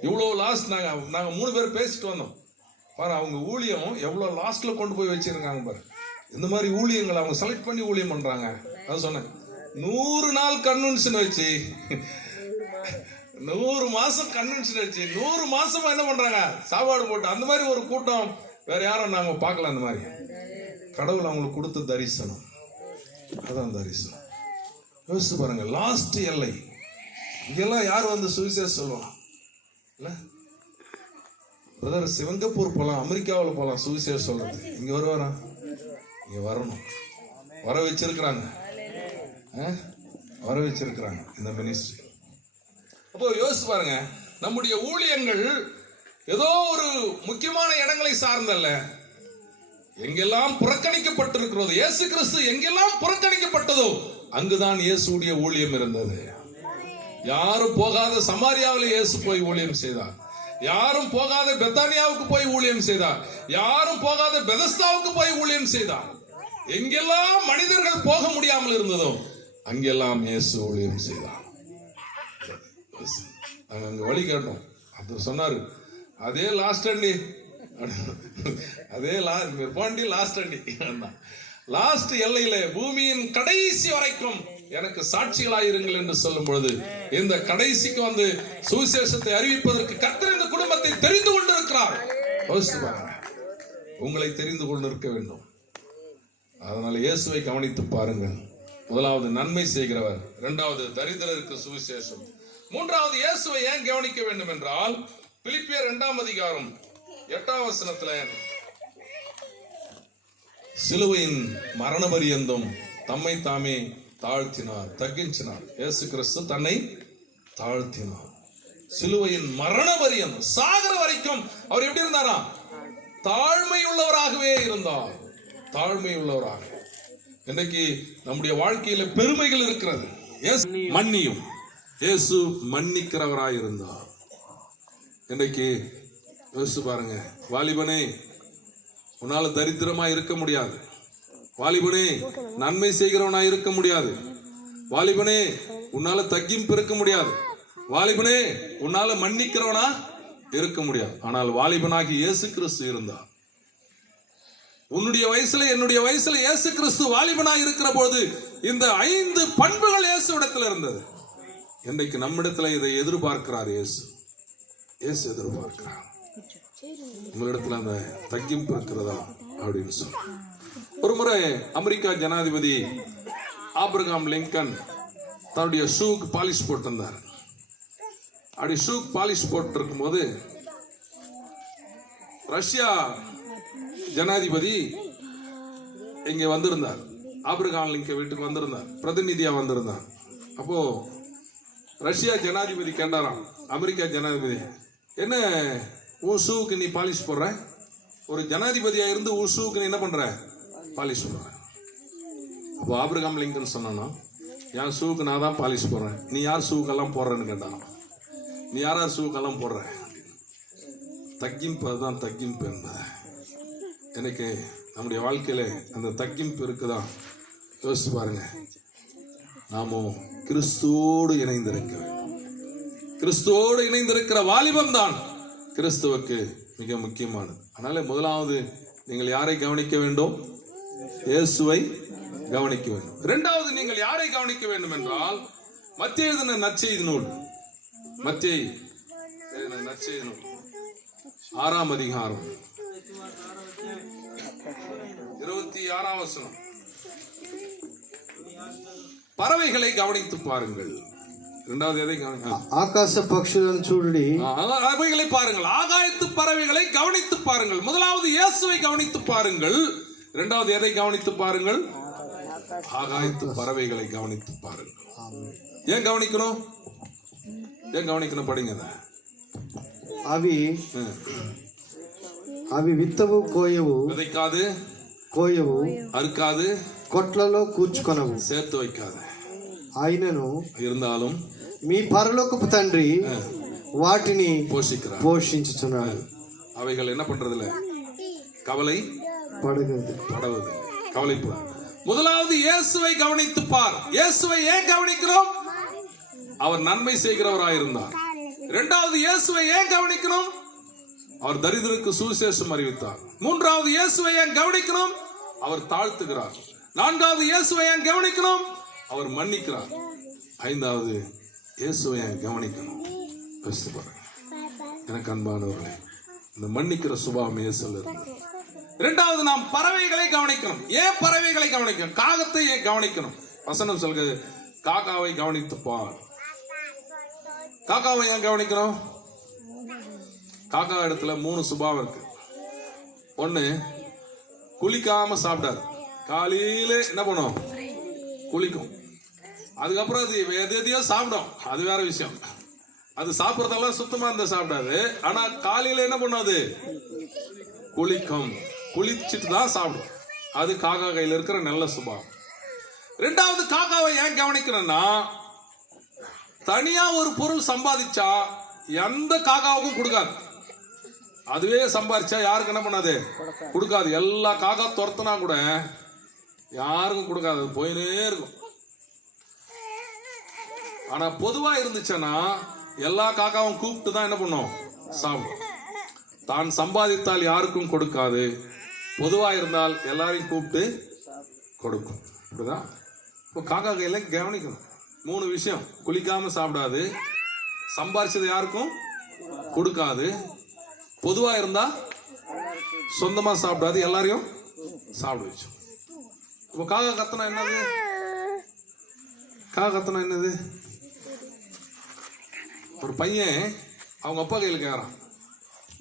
இவ்வளவு லாஸ்ட். நாங்க 3 பேர் பேசிட்டு வந்தோம் பாரு. அவங்க ஊழியம் எவ்வளவு லாஸ்ட்ல கொண்டு போய் வச்சிருக்காங்க பாரு. இந்த மாதிரி ஊழியங்கள் அவங்க செலக்ட் பண்ணி ஊழியம் பண்றாங்க. அது சொன்னேன், 100 நாள் கன்வென்ஷன் வச்சு 100 மாசம் கன்வென்ஷன் வச்சு 100 மாசமா என்ன பண்றாங்க? சாப்பாடு போட்டு. அந்த மாதிரி ஒரு கூட்டம் வேற யாரும் நாங்க பார்க்கல. அந்த மாதிரி கடவுள் அவங்களுக்கு கொடுத்த தரிசனம், அதான் தரிசனம். யோசிச்சு பாருங்க, லாஸ்ட் எல்லை. இங்கெல்லாம் யார் வந்து சுவிசேஷம் சொல்லுவான்? இல்ல பிரதர், சிங்கப்பூர் போலாம், அமெரிக்காவில் போலாம் சுவிசேஷம் சொல்றது. இங்க வருவாரா? இங்க வரணும். வர வச்சிருக்கிறாங்க, வர வச்சிருக்கிறாங்க இந்த மினிஸ்ட்ரி. அப்போ யோசிச்சு பாருங்க, நம்முடைய ஊழியங்கள் ஏதோ ஒரு முக்கியமான இடங்களை சார்ந்தல்ல. எங்கெல்லாம் புறக்கணிக்கப்பட்டிருக்கிறதோ, இயேசு கிறிஸ்து எங்கெல்லாம் புறக்கணிக்கப்பட்டதோ அங்குதான் இயேசுடைய ஊழியம் இருந்தது. யாரும் போகாத சமாரியாவில் இயேசு போய் ஊழியம் செய்தார். யாரும் போகாத பெத்தானியாவுக்கு போய் ஊழியம் செய்தார். யாரும் போகாத பெதஸ்தாவுக்கு போய் ஊழியம் செய்தார். எங்கெல்லாம் மனிதர்கள் போக முடியாமல் இருந்ததோ அங்கெல்லாம் இயேசு ஊழியம் செய்தார். அங்க வழி கேட்டோம். அது சொன்னாரு, அதே லாஸ்ட் அண்டி, அதே பாண்டி லாஸ்ட் அண்டி, லாஸ்ட் எல்லையில பூமியின் கடைசி வரைக்கும் எனக்கு சாட்சிகளாயிருங்கள் என்று சொல்லும் பொழுது, இந்த கடைசிக்கு வந்து சுவிசேஷத்தை அறிவிப்பதற்கு கர்த்தர் இந்த குடும்பத்தை தெரிந்து கொண்டிருக்கிறார். உங்களை தெரிந்து கொண்டிருக்க வேண்டும். அதனால இயேசுவை கவனித்து பாருங்கள். முதலாவது நன்மை செய்கிறவர், இரண்டாவது தரித்திரருக்கு சுவிசேஷம், மூன்றாவது இயேசுவை ஏன் கவனிக்க வேண்டும் என்றால், பிலிப்பியர் 2ஆம் அதிகாரம் 8ஆம் வசனத்துல, சிலுவையின் மரண பரியந்தம் தம்மை தாமே தாழ்த்தினார், தக்கிஞ்சினார். இயேசு கிறிஸ்து தன்னை தாழ்த்தினார். சிலுவையின் மரண பரியந்தம், சாகர வரைக்கும் அவர் எப்படி இருந்தாரா? தாழ்மை உள்ளவராகவே இருந்தார். தாழ்மை உள்ளவராக. இன்றைக்கு நம்முடைய வாழ்க்கையில பெருமைகள் இருக்கிறது. மன்னியும். இயேசு மன்னிக்கிறவராய் இருந்தார். இன்றைக்கு யோசிச்சு பாருங்க, வாலிபனே உன்னால தரித்திரமா இருக்க முடியாது. வாலிபனே நன்மை செய்கிறவனா இருக்க முடியாது. வாலிபனே உன்னால தக்கிம் இருக்க முடியாது. வாலிபனே உன்னால மன்னிக்கிறவனா இருக்க முடியாது. ஆனால் வாலிபனாகி இயேசு கிறிஸ்து இருந்தார். உன்னுடைய வயசுல என்னுடைய வயசுல இயேசு கிறிஸ்து வாலிபனாக இருக்கிற போது இந்த 5 பண்புகள் இயேசு இடத்துல இருந்தது. இன்றைக்கு நம்மிடத்துல இதை எதிர்பார்க்கிறார் இயேசு. இயேசு எதிர்பார்க்கிறார், உங்களிடத்துல அந்த தக்கிம்பு இருக்கிறதா அப்படின்னு சொல்லி. ஒரு முறை அமெரிக்கா ஜனாதிபதி ஆபிரகாம் லிங்கன் தன்னுடைய ஷூக்கு பாலிஷ் போட்டிருந்தார். அப்படி ஷூக்கு பாலிஷ் போட்டு இருக்கும் போது ரஷ்யா ஜனாதிபதி இங்க வந்திருந்தார். ஆபிரகாம் லிங்கன் வீட்டுக்கு வந்திருந்தார், பிரதிநிதியா வந்திருந்தார். அப்போ ரஷ்யா ஜனாதிபதி கேட்டாராம் அமெரிக்கா ஜனாதிபதி, என்ன உன் ஷூவுக்கு நீ பாலிஷ் போடுற, ஒரு ஜனாதிபதியா இருந்து உன் ஷூவுக்கு நீ என்ன பண்ற, பாலிஷ் போடுற. அப்போ ஆபிரகாம் லிங்கன் சொன்னானா, என் ஷூவுக்கு நான் தான் பாலிஷ் போடுறேன், நீ யார் ஷூவுக்கெல்லாம் போடுறேன்னு கேட்டானா. நீ யார் ஷூவுக்கெல்லாம் போடுற? தக்கிம்பு, அதுதான் தக்கிம்பு என்பது. எனக்கு நம்முடைய வாழ்க்கையில அந்த தக்கிம்பு இருக்குதான். யோசிச்சு பாருங்க, நாமும் கிறிஸ்துவோடு இணைந்திருக்க வேண்டும். கிறிஸ்துவோடு இணைந்திருக்கிற வாலிபம் தான் கிறிஸ்துவுக்கு மிக முக்கியமானது. அதனால முதலாவது நீங்கள் யாரை கவனிக்க வேண்டும்? இயேசுவை கவனிக்க வேண்டும். இரண்டாவது நீங்கள் யாரை கவனிக்க வேண்டும் என்றால், மத்தேயு எழுதின நற்செய்தி நூல், மத்தேயு எழுதின நற்செய்தி நூல் 6ஆம் அதிகாரம் 26ஆம் வசனம். பறவைகளை கவனித்து பாருங்கள். இரண்டாவது எதை கவனிக்க? ఆకాశ పక్షులను చూడుడి. அவைகளை பாருங்கள். ஆகாயத்து பறவைகளை கவனித்து பாருங்கள். முதலாவது இயேசுவை கவனித்து பாருங்கள். இரண்டாவது எதை கவனித்து பாருங்கள்? ஆகாயத்து பறவைகளை கவனித்து பாருங்கள். ஏன் கவனிக்கணும்? ஏன் கவனிக்கணும்? படிங்க. అవి విత్తవు, కోయవు, விதைக்காது, కోయవు, அறுக்காது, కొట్లలో కూర్చుకొనవు, சேர்த்து வைக்காது. అయినను இருந்தாலும் మీ పరలోకపు తండ్రి వాటిని போஷிக்கிறார், పోషించుచున్నాడు. அவைகள் என்ன பண்றதில்ல? கவலை పడగదు, படுவதில்லை, கவலைப்படாது. முதலாவது இயேசுவை கவனித்து பார். இயேசுவை ஏன் கவனிக்கிறோம்? அவர் நன்மை செய்கிறவராயிருந்தார். இரண்டாவது இயேசுவை ஏன் கவனிக்கணும்? அவர் தரித்திரருக்கு சுவிசேஷம் அறிவித்தார். மூன்றாவது இயேசுவை ஏன் கவனிக்கணும்? அவர் தாழ்த்துகிறார். நான்காவது இயேசுவை ஏன் கவனிக்கணும்? அவர் மன்னிக்கிறார். ஐந்தாவது இயேசுவை ஏன் கவனிக்கணும்? எனக்கு அன்பானவர்களே, இந்த மன்னிக்கிற சுபாவம் இயேசுல இருக்கு. இரண்டாவது நாம் பறவைகளை கவனிக்கணும். ஏன் பறவைகளை கவனிக்கணும்? காகத்தை ஏன் கவனிக்கணும்? வசனம் சொல்கிறது, காக்காவை கவனித்து பார். காக்காவை ஏன் கவனிக்கணும்? காக்கா இடத்துல 3 சுபாவம் இருக்கு. ஒண்ணு, குளிக்காம சாப்பிடாது. காலையில என்ன பண்ணும்? குளிக்கும். அதுக்கப்புறம் அது எதையோ சாப்பிடும், அது வேற விஷயம். அது சாப்பிட்றதெல்லாம் சுத்தமா இருந்தா சாப்பிடாது. ஆனா காலையில என்ன பண்ணும்? அது குளிக்கும். குளிச்சுட்டு தான் சாப்பிடும். அது காக்கா கையில இருக்கிற நல்ல சுபாவம். ரெண்டாவது, காக்காவை ஏன் கவனிக்கணும்னா, தனியா ஒரு பொருள் சம்பாதிச்சா எந்த காக்காவுக்கும் கொடுக்காது. அதுவே சம்பாதிச்சா யாருக்கு என்ன பண்ணாது? கொடுக்காது. எல்லா காக்கா துரத்துனா கூட யாருக்கும் கொடுக்காது, போயினே இருக்கும். ஆனா பொதுவா இருந்துச்சுன்னா எல்லா காக்காவும் கூப்பிட்டு தான் என்ன பண்ணும்? சாப்பிடும். தான் சம்பாதித்தால் யாருக்கும் கொடுக்காது, பொதுவா இருந்தால் எல்லாரையும் கூப்பிட்டு கொடுக்கும். இப்படிதான் இப்போ காக்கா கையில கவனிக்கணும். 3 விஷயம்: குளிக்காம சாப்பிடாது, சம்பாதிச்சது யாருக்கும் கொடுக்காது, பொதுவா இருந்தா சொந்தமா சாப்பிடாது, எல்லாரையும் சாப்பிட வச்சு. இப்போ காக்கா கத்தனா என்னது? காக்கா கத்தனா என்னது? ஒரு பையன் அவங்க அப்பா கையில் கேட்கறான்,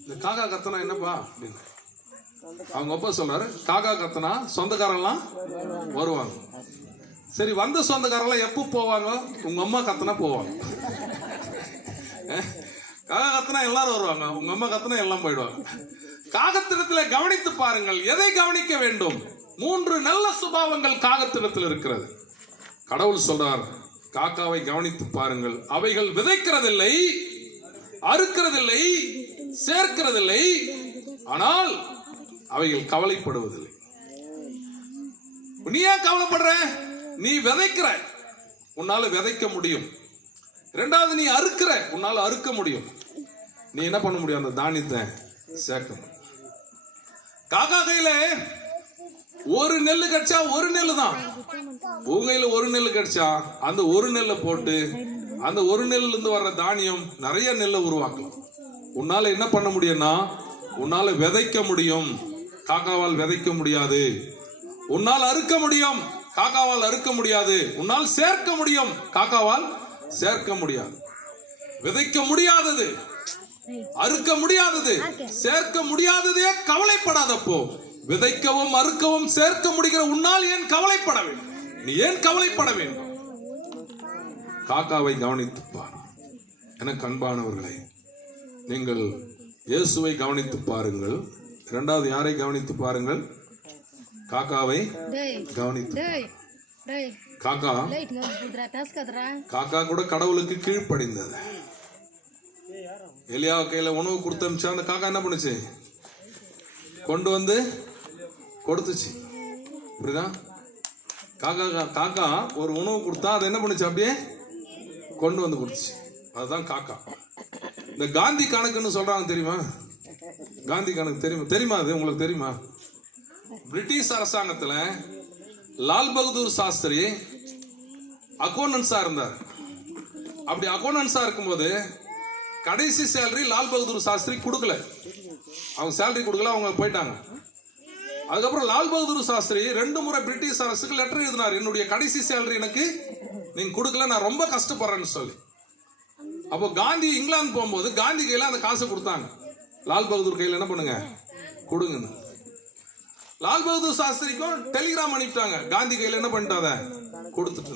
இந்த காக்கா கத்தனா என்னப்பா அப்படின்னு. அவங்க அப்பா சொல்றாரு, காக்கா கத்தனா சொந்தக்காரெல்லாம் வருவாங்க. சரி, வந்த சொந்தக்காரெல்லாம் எப்போ போவாங்க? உங்க அம்மா கத்தனா போவாங்க. காக்கா கத்தனா எல்லாரும் வருவாங்க, உங்க அம்மா கத்தனா எல்லாம் போயிடுவாங்க. காகத்திடத்துல கவனித்து பாருங்கள். எதை கவனிக்க வேண்டும்? 3 நல்ல சுபாவங்கள் காகத்திடத்தில் இருக்கிறது. கடவுள் சொல்றார், காக்காவை கவனித்து பாருங்கள். அவைகள் விதைக்கிறதில்லை, அறுக்கிறதில்லை, சேர்க்கிறதில்லை, ஆனால் அவைகள் கவலைப்படுவதில்லை. நீ ஏன் கவலைப்படுற? நீ விதைக்கிற, உன்னால விதைக்க முடியும். இரண்டாவது, நீ அறுக்கிற, உன்னால அறுக்க முடியும். நீ என்ன பண்ண முடியும்? அந்த தானியத்தை சேர்க்க முடியும். காக்கா கையில ஒரு நெல்லு கிடைச்சா ஒரு நெல்லு தான். உங்க கையில ஒரு நெல்லு கிடைச்சா அந்த ஒரு நெல்லை போட்டு அந்த ஒரு நெல்லுல இருந்து வர்ற தானியம் நிறைய நெல்லை உருவாக்கலாம். உன்னால என்ன பண்ண முடியும்னா, உன்னால விதைக்க முடியும், காக்காவால் விதைக்க முடியாது. உன்னால் அறுக்க முடியும், காக்காவால் அறுக்க முடியாது. உன்னால் சேர்க்க முடியும், காக்காவால் சேர்க்க முடியாது. விதைக்க முடியாதது, அறுக்க முடியாதது, சேர்க்க முடியாததே கவலைப்படாதப்போ, விதைக்கவும் அறுக்கவும் சேர்க்க முடிகிற உன்னால் ஏன் கவலைப்பட வேண்டும்? நீ ஏன் கவலைப்பட வேண்டும்? காக்காவை கவனித்துப்பார். எனக்கு அன்பானவர்களே, நீங்கள் இயேசுவை கவனித்து பாருங்கள். இரண்டாவது யாரை கவனித்து பாருங்கள்? காக்காவை கவனித்து. காக்கா கூட கடவுளுக்கு கீழ்ப்படிந்தது. எலியா கையில உணவு கொடுத்து அனுப்பிச்சா அந்த காக்கா என்ன பண்ணுச்சு? கொண்டு வந்து கொடுத்துச்சு. புரியுதா? காக்கா ஒரு உணவு கொடுத்தா அதை என்ன பண்ணுச்சு? அப்படியே கொண்டு வந்து கொடுத்துச்சு. அதுதான் காக்கா. இந்த காந்தி கணக்குன்னு சொல்றாங்க, தெரியுமா? காந்தி கணக்கு தெரியுமா? அது உங்களுக்கு தெரியுமா? பிரிட்டிஷ் அரசாங்கத்துல லால் பகதூர் சாஸ்திரி அக்கௌண்டன்ஸா இருந்தார். அப்படி அக்கௌண்டன்ஸா இருக்கும்போது கடைசி சேலரி லால் பகதூர் சாஸ்திரி கொடுக்கல. அவங்க சேலரி கொடுக்கல, அவங்க போயிட்டாங்க. அதுக்கப்புறம் லால் பகதூர் சாஸ்திரி 2 முறை பிரிட்டிஷ் அரசுக்கு லெட்டர் எழுதினார், என்னுடைய கடைசி சேலரி எனக்கு நீங்க கொடுக்கல, நான் ரொம்ப கஷ்டப்படுறேன்னு சொல்லி. அப்போ காந்தி இங்கிலாந்து போகும்போது காந்தி கையில அந்த காசை கொடுத்தாங்க. லால் பகதூர் கையில என்ன பண்ணுங்க? கொடுங்க. லால் பகதூர் சாஸ்திரிக்கும் டெலிகிராம் அனுப்பிட்டாங்க, காந்தி கையில என்ன பண்ணிட்டாங்க? கொடுத்துட்டு.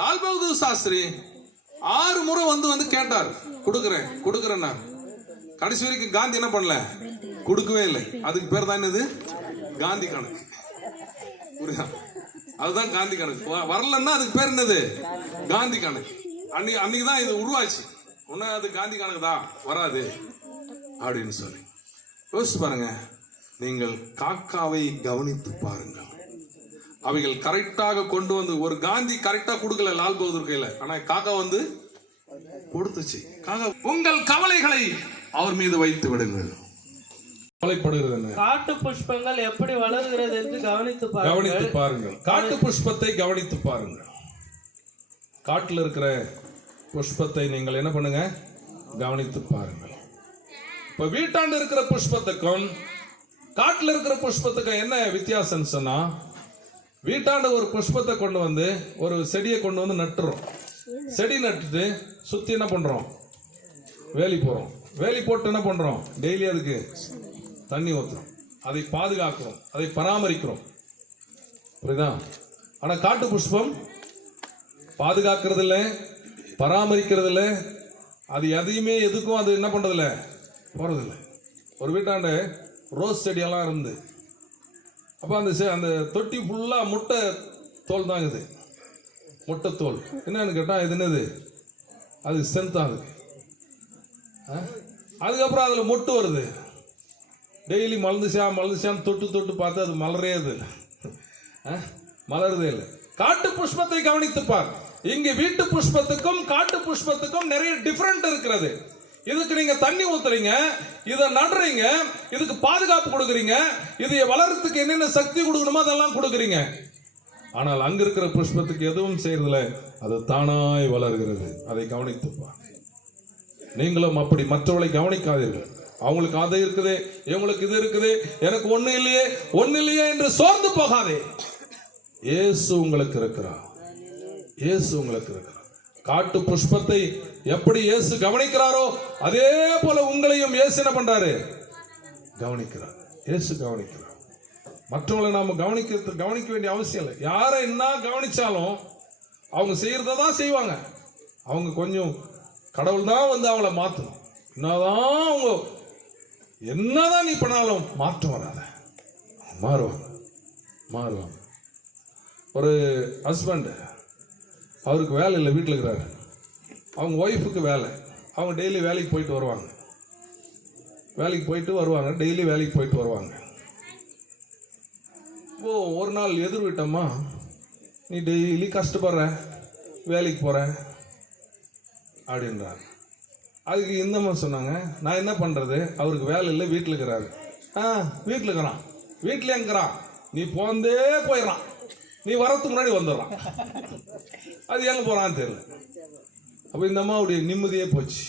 லால் பகதூர் சாஸ்திரி 6 முறை வந்து கேட்டார், கொடுக்குறேன். கடைசி வரைக்கும் காந்தி என்ன பண்ணல? கொடுக்கவே இல்லை. அதுக்கு பேர் தான் என்னது? காந்தி கணக்கு. புரியுதா? அதுதான் காந்தி கணக்கு. வரலன்னா அதுக்கு பேர் என்னது? காந்தி கணக்கு. அன்னைக்கு தான் இது உருவாச்சு. உன்ன அது காந்தி கணக்கு தான் வராது அப்படின்னு சொல்லி யோசிச்சு பாருங்க. நீங்கள் காக்காவை கவனித்து பாருங்கள். அவைகள் கரெக்டாக கொண்டு வந்து, ஒரு காந்தி கரெக்டா கொடுக்கல லால் பகதூர் கையில, ஆனா காக்கா வந்து கொடுத்துச்சு. காக்கா உங்கள் கவலைகளை அவர் மீது வைத்து விடுங்கள். கவலைப்படுகிறது என்ன? காட்டு புஷ்பங்கள் எப்படி வளர்கிறது என்று கவனித்து பாருங்கள். காட்டு புஷ்பத்தை கவனித்து பாருங்கள். காட்டில் இருக்கிற புஷ்பத்தை நீங்கள் என்ன பண்ணுங்க? கவனித்து பாருங்கள். இப்ப வீட்டாண்டு இருக்கிற புஷ்பத்துக்கும் காட்டில் இருக்கிற புஷ்பத்துக்கும் என்ன வித்தியாசம் சொன்னா, வீட்டாண்ட ஒரு புஷ்பத்தை கொண்டு வந்து, ஒரு செடியை கொண்டு வந்து நட்டுறோம். செடி நட்டுட்டு சுத்தி என்ன பண்றோம்? வேலி போறோம். வேலி போட்டு என்ன பண்றோம்? டெய்லி அதுக்கு தண்ணி ஊத்துறோம், அதை பாதுகாக்கிறோம், அதை பராமரிக்கிறோம். புரியுதா? ஆனா காட்டு புஷ்பம் பாதுகாக்கிறது இல்லை, பராமரிக்கிறது இல்லை, அது எதையுமே எதுக்கும் அது என்ன பண்றது இல்லை, போறதில்லை. ஒரு வீட்டாண்ட ரோஸ் செடியெல்லாம் இருந்து, அப்போ அந்த தொட்டி ஃபுல்லா முட்டை தோல் தான் இது. முட்டை தோல் என்னன்னு கேட்டா இது என்னது? அது ஸ்ட்ரென்த் ஆகுது. அதுக்கப்புறம் அதுல மொட்டு வருது. டெய்லி மலர்ந்துச்சான்னு தொட்டு பார்த்து அது மலரேது இல்லை, மலருதே இல்லை. காட்டு புஷ்பத்தை கவனித்துப்பார். இங்க வீட்டு புஷ்பத்துக்கும் காட்டு புஷ்பத்துக்கும் நிறைய டிஃபரெண்ட் இருக்கிறது. இதுக்கு நீங்க தண்ணி ஊத்துறீங்க, இதை நடுறீங்க, இதுக்கு பாதுகாப்பு கொடுக்குறீங்க, இது வளர்றதுக்கு என்னென்ன சக்தி கொடுக்கணுமோ அதெல்லாம் கொடுக்குறீங்க. ஆனால் அங்க இருக்கிற புஷ்பத்துக்கு எதுவும் செய்யறதில்ல, அது தானாய் வளர்கிறது. அதை கவனித்துப்பார். நீங்களும் அப்படி மற்றவர்களை கவனிக்காதீர்கள். அவங்களுக்கு அது இருக்குது, இவங்களுக்கு இது இருக்குது, எனக்கு ஒண்ணு இல்லையே என்று சோர்ந்து போகாதே. இயேசு உங்களுக்கு இருக்கிறார். இயேசு உங்களுக்கு இருக்கிறார். காட்டு புஷ்பத்தை எப்படி இயேசு கவனிக்கிறாரோ அதே போல உங்களையும் இயேசு என்ன பண்றாரு? கவனிக்கிறார். இயேசு கவனிக்கிறார். மற்றவங்களை நாம கவனிக்க வேண்டிய அவசியம் இல்லை. யாரை என்ன கவனிச்சாலும் அவங்க செய்யறதான் செய்வாங்க. அவங்க கொஞ்சம் கடவுள் தான் வந்து அவங்கள மாற்றணும். என்னதான் நீ பண்ணாலும் மாற்றம் வராத, மாறுவாங்க. ஒரு ஹஸ்பண்ட், அவருக்கு வேலை இல்லை, வீட்டில் இருக்கிறாரு. அவங்க ஒய்ஃபுக்கு வேலை. அவங்க டெய்லி வேலைக்கு போயிட்டு வருவாங்க. டெய்லி வேலைக்கு போயிட்டு வருவாங்க. இப்போ ஒரு நாள் எதிர் வீட்டம்மா, நீ டெய்லி கஷ்டப்படுற, வேலைக்கு போற அப்படின்றாங்க. அதுக்கு இந்தம்மா சொன்னாங்க, நான் என்ன பண்றது, அவருக்கு வேலை இல்லை, வீட்டில் இருக்கிறாரு. வீட்டில் இருக்கிறான், வீட்டில் எங்கிறான், நீ போந்தே போயிடறான், நீ வரத்துக்கு முன்னாடி வந்துடுறான், அது எங்க போறான்னு தெரியல. அப்ப இந்த அம்மாவுடைய நிம்மதியே போச்சு.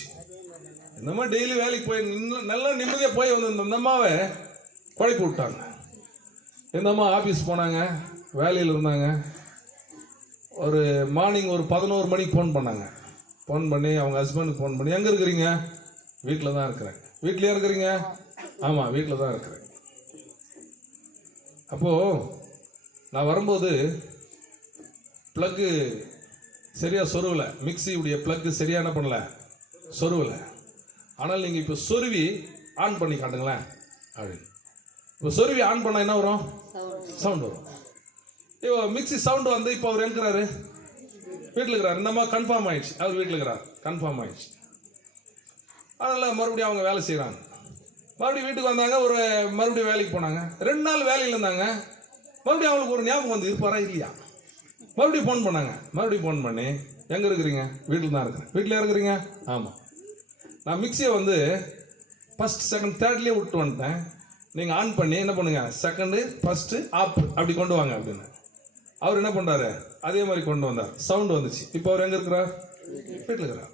இந்த அம்மா டெய்லி வேலைக்கு போய் நல்லா நிம்மதியா போய் வந்து இந்த அம்மாவை குழப்பி விட்டாங்க. இந்த அம்மா ஆபீஸ் போனாங்க, வேலையில் இருந்தாங்க. ஒரு மார்னிங் ஒரு 11 மணிக்கு ஃபோன் பண்ணாங்க. ஃபோன் பண்ணி அவங்க ஹஸ்பண்டுக்கு ஃபோன் பண்ணி, எங்க இருக்கிறீங்க? வீட்டில் தான் இருக்கிறேன். வீட்லயே இருக்கிறீங்க? ஆமா, வீட்டில் தான் இருக்கிறேன். அப்போ நான் வரும்போது பிளக்கு சரியா சொருவலை, மிக்சியுடைய பிளக்கு சரியா என்ன பண்ணல, சொருவலை. ஆனால் நீங்க இப்ப சொருவி ஆன் பண்ணி காட்டுங்களேன் அப்படின்னு. இப்போ சொருவி ஆன் பண்ண என்ன வரும்? சவுண்ட் வரும். இப்போ மிக்சி சவுண்ட் வந்து இப்போ அவர் இருக்கிறாரு, வீட்டில் இருக்கிறார். இந்த மாதிரி கன்ஃபார்ம் ஆயிடுச்சு, அவர் வீட்டில் இருக்கிறார், கன்ஃபார்ம் ஆயிடுச்சு. அதனால் மறுபடியும் அவங்க வேலை செய்கிறாங்க. மறுபடியும் வீட்டுக்கு வந்தாங்க, ஒரு மறுபடியும் வேலைக்கு போனாங்க. 2 நாள் வேலையில் இருந்தாங்க. மறுபடியும் அவங்களுக்கு ஒரு ஞாபகம் வந்து இருப்பாரா இல்லையா. மறுபடியும் ஃபோன் பண்ணாங்க. மறுபடியும் ஃபோன் பண்ணி எங்கே இருக்கிறீங்க? வீட்டில் தான் இருக்கிறேன். வீட்டில் இருக்கிறீங்க? ஆமாம். நான் மிக்சியை வந்து ஃபஸ்ட் செகண்ட் தேர்ட்லேயே விட்டு வந்துட்டேன். நீங்கள் ஆன் பண்ணி என்ன பண்ணுங்க, செகண்டு ஃபஸ்ட்டு ஆப் அப்படி கொண்டு வாங்க அப்படின்னு. அவர் என்ன பண்ணுறாரு, அதே மாதிரி கொண்டு வந்தார். சவுண்டு வந்துச்சு. இப்போ அவர் எங்கே இருக்கிறார்? வீட்டில் இருக்கிறார்.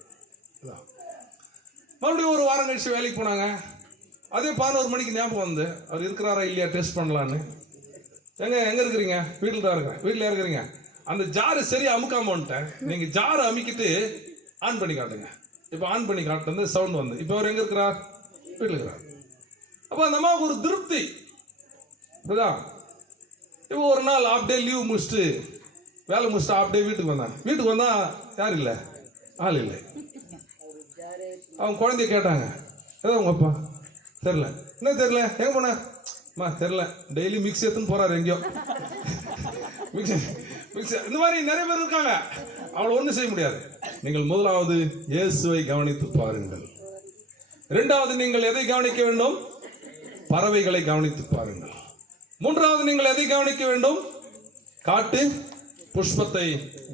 மறுபடியும் ஒரு வாரம் கழிச்சு வேலைக்கு போனாங்க. அதே 11 மணிக்கு ஞாபகம் வந்து அவர் இருக்கிறாரா இல்லையா டெஸ்ட் பண்ணலான்னு. எங்கே இருக்கிறீங்க? வீட்டில் தான் இருக்கிறேன். வீட்டில் இருக்கிறீங்க? அந்த ஜாரு சரியா அமுக்காம வந்துட்டேன். நீங்கள் ஜாரை அமுக்கிட்டு ஆன் பண்ணி காட்டுங்க. இப்போ ஆன் பண்ணி காட்டுறது சவுண்ட் வந்து. இப்போ அவர் எங்கே இருக்கிறார்? வீட்டில் இருக்கிறார். அப்போ அந்த அம்மாவுக்கு ஒரு திருப்தி. இப்போதான் இப்போ ஒரு நாள் ஆஃப் டே லீவ் முடிச்சுட்டு வேலை முடிச்சுட்டு ஆஃப் டே வீட்டுக்கு வந்தாங்க. வீட்டுக்கு வந்தால் யார் இல்லை, ஆள் இல்லை. அவங்க குழந்தைய கேட்டாங்க, ஏதோ உங்க அப்பா தெரில. என்ன தெரில? எங்கே போனார்மா? தெரில. டெய்லி மிக்ஸி எடுத்துன்னு போறாரு எங்கேயோ. மிக்ஸி மிக்ஸி இந்த மாதிரி நிறைய பேர் இருக்காங்க. அவளை ஒன்றும் செய்ய முடியாது. நீங்கள் முதலாவது இயேசுவை கவனித்து பாருங்கள். 2வது நீங்கள் எதை கவனிக்க வேண்டும்? பறவைகளை கவனித்து பாருங்கள். 3வது நீங்கள் எதை கவனிக்க வேண்டும்? காட்டு புஷ்பத்தை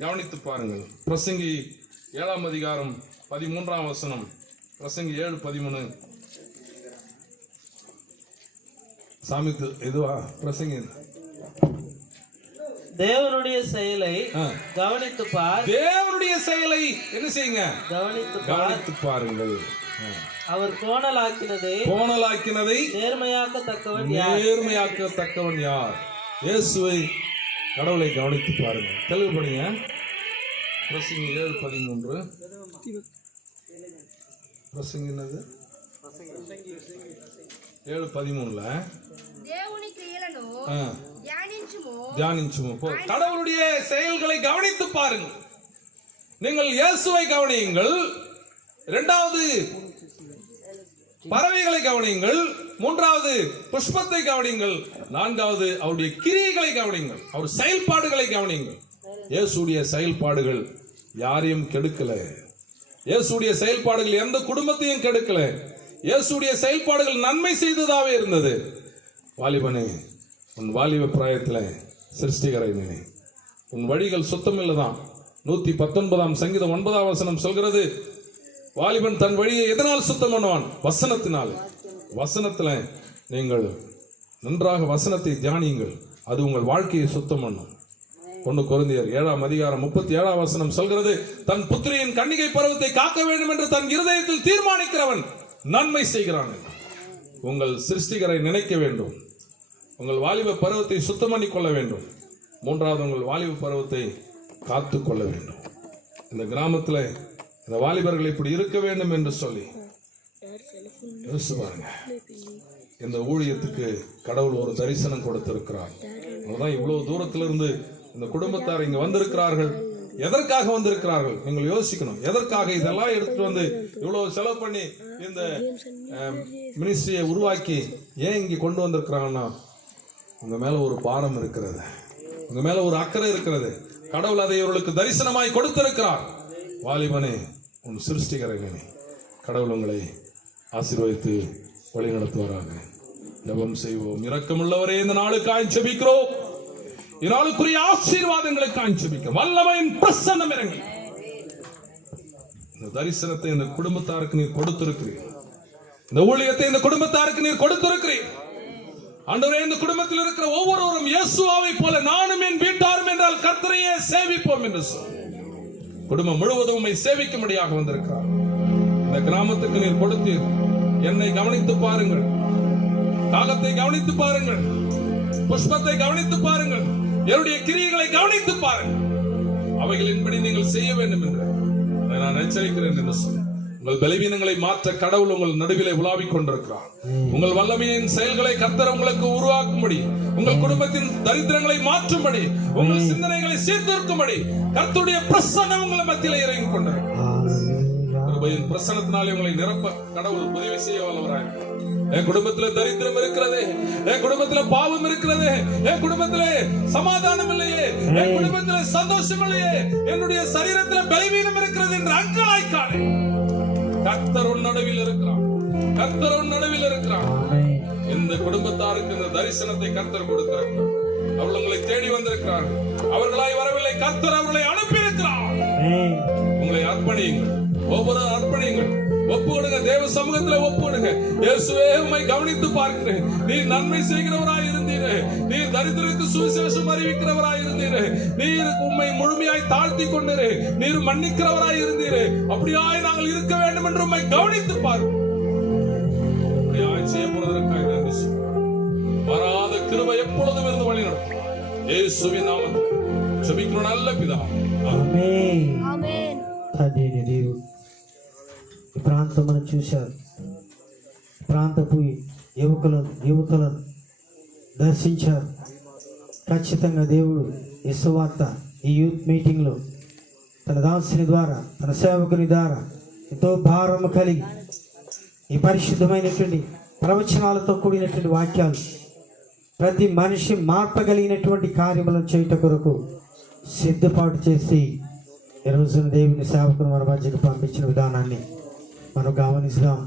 கவனித்து பாருங்கள். பிரசங்கி 7ஆம் அதிகாரம் 13ஆம் வசனம். பிரசங்கி 7:13. சாமித்து இதுவா பிரசங்கி? தேவனுடைய செயலை கவனித்து பார். தேவனுடைய செயலை என்ன செய்யுங்க? கவனித்து பாருங்கள். அவர் கோணலாக்கினதை நேர்மையாக்கத்தக்கவன் யார்? இயேசுவை கடவுளை கவனித்து பாருங்கள். தெளிவு படிங்க. பிரசங்கி 7:13. பிரசங்கி என்னது? 7:13ல தியானிச்சுமோ. கடவுளுடைய செயல்களை கவனித்து பாருங்கள். நீங்கள் இயேசுவை கவனியுங்கள். 2வது பறவைகளை கவனியுங்கள். 3வது புஷ்பத்தை கவனியுங்கள். 4வது அவருடைய கிரியைகளை கவனியுங்கள். அவர் செயல்பாடுகளை கவனியுங்கள். இயேசுடைய செயல்பாடுகள் யாரையும் கெடுக்கல. இயேசுடைய செயல்பாடுகள் எந்த குடும்பத்தையும் கெடுக்கல. இயேசுடைய செயல்பாடுகள் நன்மை செய்ததாவே இருந்தது. வாலிபனே, உன் வாலிப பிராயத்தில் சிருஷ்டிகரை நினை. உன் வழிகள் சுத்தமில்லதான். 119ஆம் சங்கீதம் 9ஆம் வசனம் சொல்கிறது, வாலிபன் தன் வழியை எதனால் சுத்தம் பண்ணுவான்? வசனத்தினால். வசனத்துல நீங்கள் நன்றாக வசனத்தை தியானியுங்கள். அது உங்கள் வாழ்க்கையை சுத்தம் பண்ணும். 1 கொரிந்தியர் 7ஆம் அதிகாரம் 37ஆம் வசனம் சொல்கிறது, தன் புத்திரியின் கன்னிகை பருவத்தை காக்க வேண்டும் என்று தன் இருதயத்தில் தீர்மானிக்கிறவன் நன்மை செய்கிறான். உங்கள் சிருஷ்டிகரை நினைக்க வேண்டும். உங்கள் வாலிப பருவத்தை சுத்தம் பண்ணி கொள்ள வேண்டும். 3வது உங்கள் வாலிப பருவத்தை காத்து கொள்ள வேண்டும். இந்த கிராமத்தில் இந்த வாலிபர்கள் இப்படி இருக்க வேண்டும் என்று சொல்லி யோசிச்சு பாருங்க. இந்த ஊழியத்துக்கு கடவுள் ஒரு தரிசனம் கொடுத்திருக்கிறார். அதுதான் இவ்வளவு தூரத்திலிருந்து இந்த குடும்பத்தார் இங்க வந்திருக்கிறார்கள். எதற்காக வந்திருக்கிறார்கள்? நீங்கள் யோசிக்கணும். எதற்காக இதெல்லாம் எடுத்துட்டு வந்து இவ்வளவு செலவு பண்ணி இந்த மினிஸ்ட்ரியை உருவாக்கி ஏன் இங்க கொண்டு வந்திருக்கிறாங்கன்னா, உங்க மேல ஒரு பாரம் இருக்கிறது, உங்க மேல ஒரு அக்கறை இருக்கிறது. கடவுள் அதை இவர்களுக்கு தரிசனமாய் கொடுத்திருக்கிறார். வாலிபனே, உன் சிருஷ்டிகரை நினை. கடவுள் உங்களை ஆசீர்வதித்து வழி நடத்துவாராக. ஜெபம் செய்வோம். இரக்கமுள்ளவரே, இந்த நாளுக்காய் ஜெபிக்கிறோம். இந்நாளுக்குரிய ஆசீர்வாதங்களுக்காய் ஜெபிக்கிறோம். வல்லமையின் பிரசன்னம் இறங்கி இந்த தரிசனத்தை இந்த குடும்பத்தாருக்கு நீர் கொடுத்திருக்கிறீர். இந்த ஊழியத்தை இந்த குடும்பத்தாருக்கு நீர் கொடுத்திருக்கிறீர். ஆண்டவரே, இந்த குடும்பத்தில் இருக்கிற ஒவ்வொருவரும் இயேசுவை போல நானும் என் வீட்டாரும் என்றால் கர்த்தரையே சேவிப்போம் என்று சொல். குடும்பம் முழுவதும் உம்மை சேவிக்கும்படியாக வந்திருக்கிறார். இந்த கிராமத்துக்கு நீர் கொடுத்தீர். என்னை கவனித்து பாருங்கள். காகத்தை கவனித்து பாருங்கள். புஷ்பத்தை கவனித்து பாருங்கள். என்னுடைய கிரியைகளை கவனித்து பாருங்கள். அவைகளின்படி நீங்கள் செய்ய வேண்டும் என்று நான் எச்சரிக்கிறேன் என்று சொல். உங்கள் பலவீனங்களை மாற்ற கடவுள் உங்கள் நடுவிலே உலாவிக் கொண்டிருக்கிறார். உங்கள் வல்லமையின் செயல்களை கர்த்தர் உங்களுக்கு உருவாக்கும்படி, உங்கள் குடும்பத்தின் தரித்திரங்களை மாற்றும்படி, உங்கள் சிந்தனைகளை சீர்திருக்கும்படி கர்த்தருடைய பிரசன்னம் உங்கள் மத்தியிலே இறங்கி கொண்டிருக்கிறார். கிருபையின் பிரசன்னத்தினாலே உங்களை நிரப்ப கடவுள் உதவி செய்ய வல்லவராயிருக்கிறார். என் குடும்பத்துல தரித்திரம் இருக்கிறது, என் குடும்பத்துல பாவம் இருக்கிறது, என் குடும்பத்திலே சமாதானம் இல்லையே, என் குடும்பத்திலே சந்தோஷம் இல்லையே, என்னுடைய சரீரத்துல பலவீனம் இருக்கிறது என்று அங்கலாய்க்காதே. கர்த்தர் உன் நடுவில் இருக்கிறார், கர்த்தர் உன் நடுவில் இருக்கிறார். இந்த குடும்பத்தாருக்கு இந்த தரிசனத்தை கர்த்தர் கொடுத்திருக்கிறார். அவர்கள் உங்களை தேடி வந்திருக்கிறார்கள், அவர்களாய் வரவில்லை, கர்த்தர் அவர்களை அனுப்பியிருக்கிறார். உங்களை அர்ப்பணியுங்கள், ஒவ்வொரு அர்ப்பணியுங்கள், ஒப்புடுங்க, தேவ சமூகத்தில் ஒப்புடுங்க. இயேசுவே உம்மை கவனித்து பார்க்கிறேன், நீர் நன்மை செய்கிறவராய் இருந்தீரே, நீர் தரித்திரருக்கு சுவிசேஷம் அறிவிக்கிறவராய் இருந்தீரே, நீர் உம்மை முழுமையாய் தாழ்த்தி கொண்டீரே, நீர் மன்னிக்கிறவராய் இருந்தீரே, அப்படியாய் நாங்கள் இருக்க வேண்டும் என்று உம்மை கவனித்து பார்க்கிறோம். அப்படியாய் செய்யப்படுவதற்காக நன்றி. வராத கிருபை எப்பொழுதும் இருந்து வழி நடத்தும். இயேசுவின் நாமத்தில் ஜெபிக்கிறோம் நல்ல பிதாவே. ఆమేన్. తండ్రి దేవుడు ఈ ప్రాంతమును చూశారు, ప్రాంతపు యువకులను దర్శించారు. ఖచ్చితంగా దేవుడు ఈ సువార్త ఈ యూత్ మీటింగ్లో తన దాసుని ద్వారా, తన సేవకుని ద్వారా ఎంతో భారము కలిగి ఈ పరిశుద్ధమైనటువంటి ప్రవచనాలతో కూడినటువంటి వాక్యాలు ప్రతి మనిషి మార్పగలిగినటువంటి కార్యములను చేయుట కొరకు సిద్ధపాటు చేసి ఈ రోజున దేవుని సేవకును మన మధ్యకు పంపించిన విధానాన్ని మనం గమనిస్తాం.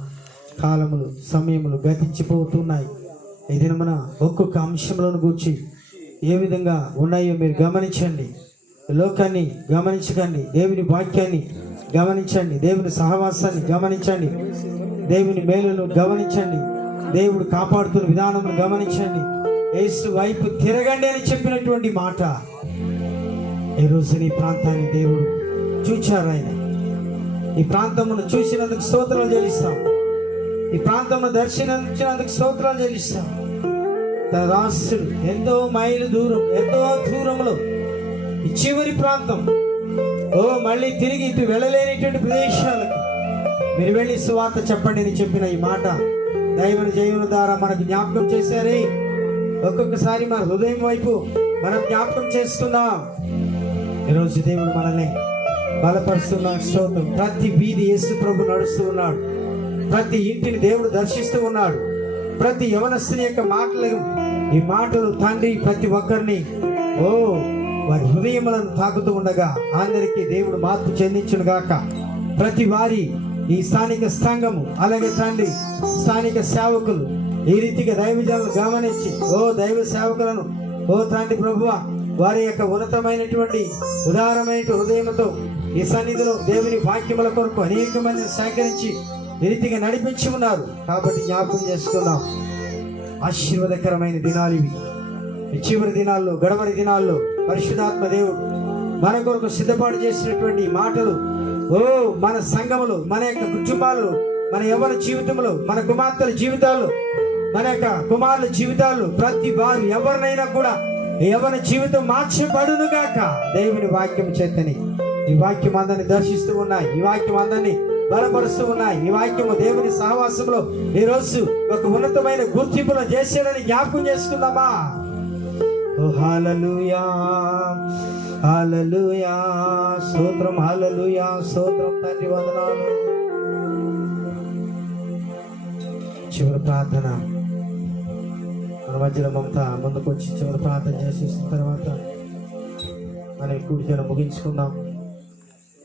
కాలములు సమయములు గతించిపోతున్నాయి. ఈ దినమున ఒక్కొక్క అంశంలోను గూర్చి ఏ విధంగా ఉన్నాయో మీరు గమనించండి. లోకాన్ని గమనించకండి, దేవుని వాక్యాన్ని గమనించండి, దేవుని సహవాసాన్ని గమనించండి, దేవుని మేలును గమనించండి, దేవుడు కాపాడుతున్న విధానమును గమనించండి. యేసు వైపు తిరగండి అని చెప్పినటువంటి మాట ఈ రోజు ఈ ప్రాంతాన్ని దేవుడు చూచారు. ఆయన ఈ ప్రాంతమును చూసినందుకు స్తోత్రాలు చెల్లిస్తాం, ఈ ప్రాంతమును దర్శించినందుకు స్తోత్రాలు చెల్లిస్తాం. తన దాసుడు ఎంతో మైలు దూరం, ఎంతో దూరంలో ఈ చివరి ప్రాంతం, మళ్ళీ తిరిగి ఇటు వెళ్ళలేనిటువంటి ప్రదేశాలకు మీరు వెళ్ళి సువార్త చెప్పండి అని చెప్పిన ఈ మాట దైవని జైవుల ద్వారా మనకు జ్ఞాపకం చేశారే. ఒక్కొక్కసారి మన హృదయం వైపు మనం జ్ఞాపకం చేసుకుందాం. ఈరోజు దేవుడు మనల్ని బలపరుస్తున్నాడు. స్తోత్రం. ప్రతి వీధి యేసు ప్రభు నడుస్తూ ఉన్నాడు, ప్రతి ఇంటిని దేవుడు దర్శిస్తూ ఉన్నాడు. ప్రతి యవనస్తుని యొక్క ఈ మాటలు తండ్రి ప్రతి ఒక్కరిని వారి హృదయములను తాకుతూ ఉండగా అందరికీ దేవుడు మార్పు చెందించును గాక. ప్రతి వారి ఈ స్థానిక సంఘము, అలాగే తండ్రి స్థానిక సేవకులు ఈ రీతిగా దైవజనులను గమనించి దైవ సేవకులను తండ్రి ప్రభువా వారి యొక్క ఉన్నతమైనటువంటి ఉదారమైన హృదయంతో ఈ సన్నిధిలో దేవుని వాక్యముల కొరకు అనేక మందిని సేకరించి ఈ రీతిగా నడిపించి ఉన్నారు. కాబట్టి జ్ఞాపకం చేసుకున్నాం. ఆశీర్వాదకరమైన దినాలు ఇవి. ఈ చివరి దినాల్లో, గడవరి దినాల్లో పరిశుద్ధాత్మ దేవుడు మన కొరకు సిద్ధపాటు చేసినటువంటి మాటలు మన సంఘములు, మన యొక్క కుటుంబాలు, మన యవ్వన జీవితంలో, మన కుమార్తెల జీవితాల్లో, మన యొక్క కుమారుల జీవితాల్లో ప్రతి వారు ఎవరినైనా కూడా యవ్వన జీవితం మార్చబడును గాక. దేవుని వాక్యం చేతని ఈ వాక్యం అందరిని దర్శిస్తూ ఉన్నాయి, ఈ వాక్యం అందరినీ బలపరుస్తూ ఉన్నాయి. ఈ వాక్యము దేవుని సహవాసంలో ఈ రోజు ఒక ఉన్నతమైన గుర్తింపులో చేసేదని జ్ఞాపకం చేసుకుందామా? హల్లెలూయా, హల్లెలూయా, స్తోత్రం, హల్లెలూయా, స్తోత్రం తండ్రి, వందనాలు. చివరి ప్రార్థన మన మధ్యలో మమత ముందుకు వచ్చి చివరి ప్రార్థన చేసేసిన తర్వాత మనం కూడికను ముగించుకుందాం.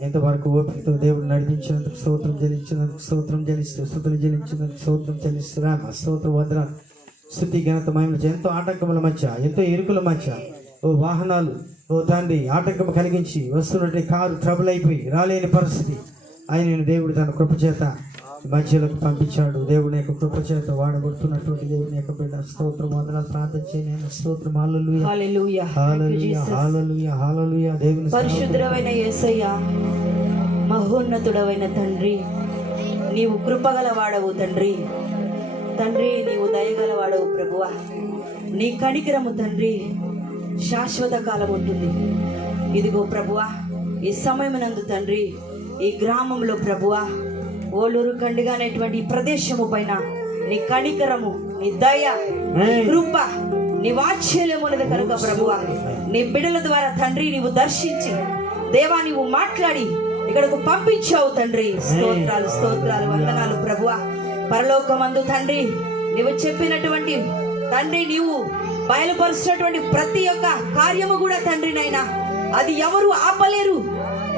ఎంతవరకు ఓపికతో దేవుడు నడిపించినందుకు స్తోత్రం చెల్లించినందుకు స్తోత్రం చెల్లిస్తూ, స్తుతులు చెల్లించినందుకు స్తోత్రం చెల్లిస్తూ స్తోత్రం, వందనాలు, స్తుతి, ఘనత, మహిమ. ఎంతో ఆటంకముల మధ్య, ఎంతో ఇరుకుల మధ్య వాహనాలు తండ్రి ఆటంకం కలిగించి వస్తున్నట్టు కారు ట్రబుల్ అయిపోయి రాలేని పరిస్థితి ఆయన దేవుడు తన కృపచేత మధ్యలోకి పంపించాడు. దేవుని యొక్క కృపచేత వాడగొడుతున్నటువంటి దేవుని యొక్క బిడ్డ స్తోత్రం, వందనాలు. ప్రార్థన చేయని స్తోత్రం. హల్లెలూయా, హల్లెలూయా, హల్లెలూయా, హల్లెలూయా, హల్లెలూయా. దేవుని పరిశుద్ధమైన యేసయ్యా, మహోన్నతుడవైన తండ్రి, నీవు కృపగల వాడవు తండ్రి. తండ్రి నీవు దయగలవాడవు ప్రభువా. నీ కనికరము తండ్రి శాశ్వత కాలం ఉంటుంది. ఇదిగో ప్రభువా, ఈ సమయమునందు తండ్రి ఈ గ్రామంలో ప్రభువా, ఓలూరు కండిగా అనేటువంటి ప్రదేశము పైన నీ కనికరము, నీ దయ, నీ కృప, నీ వాత్సల్యమున్నది కనుక ప్రభువా, నీ బిడ్డల ద్వారా తండ్రి నీవు దర్శించి దేవా నీవు మాట్లాడి ఇక్కడకు పంపించావు తండ్రి. స్తోత్రాలు, స్తోత్రాలు, వందనాలు ప్రభువా. పరలోకమందు తండ్రి నువ్వు చెప్పినటువంటి తండ్రి నీవు బయలుపరుస్తున్నటువంటి ప్రతి ఒక్క కార్యము కూడా తండ్రి నైనా అది ఎవరు ఆపలేరు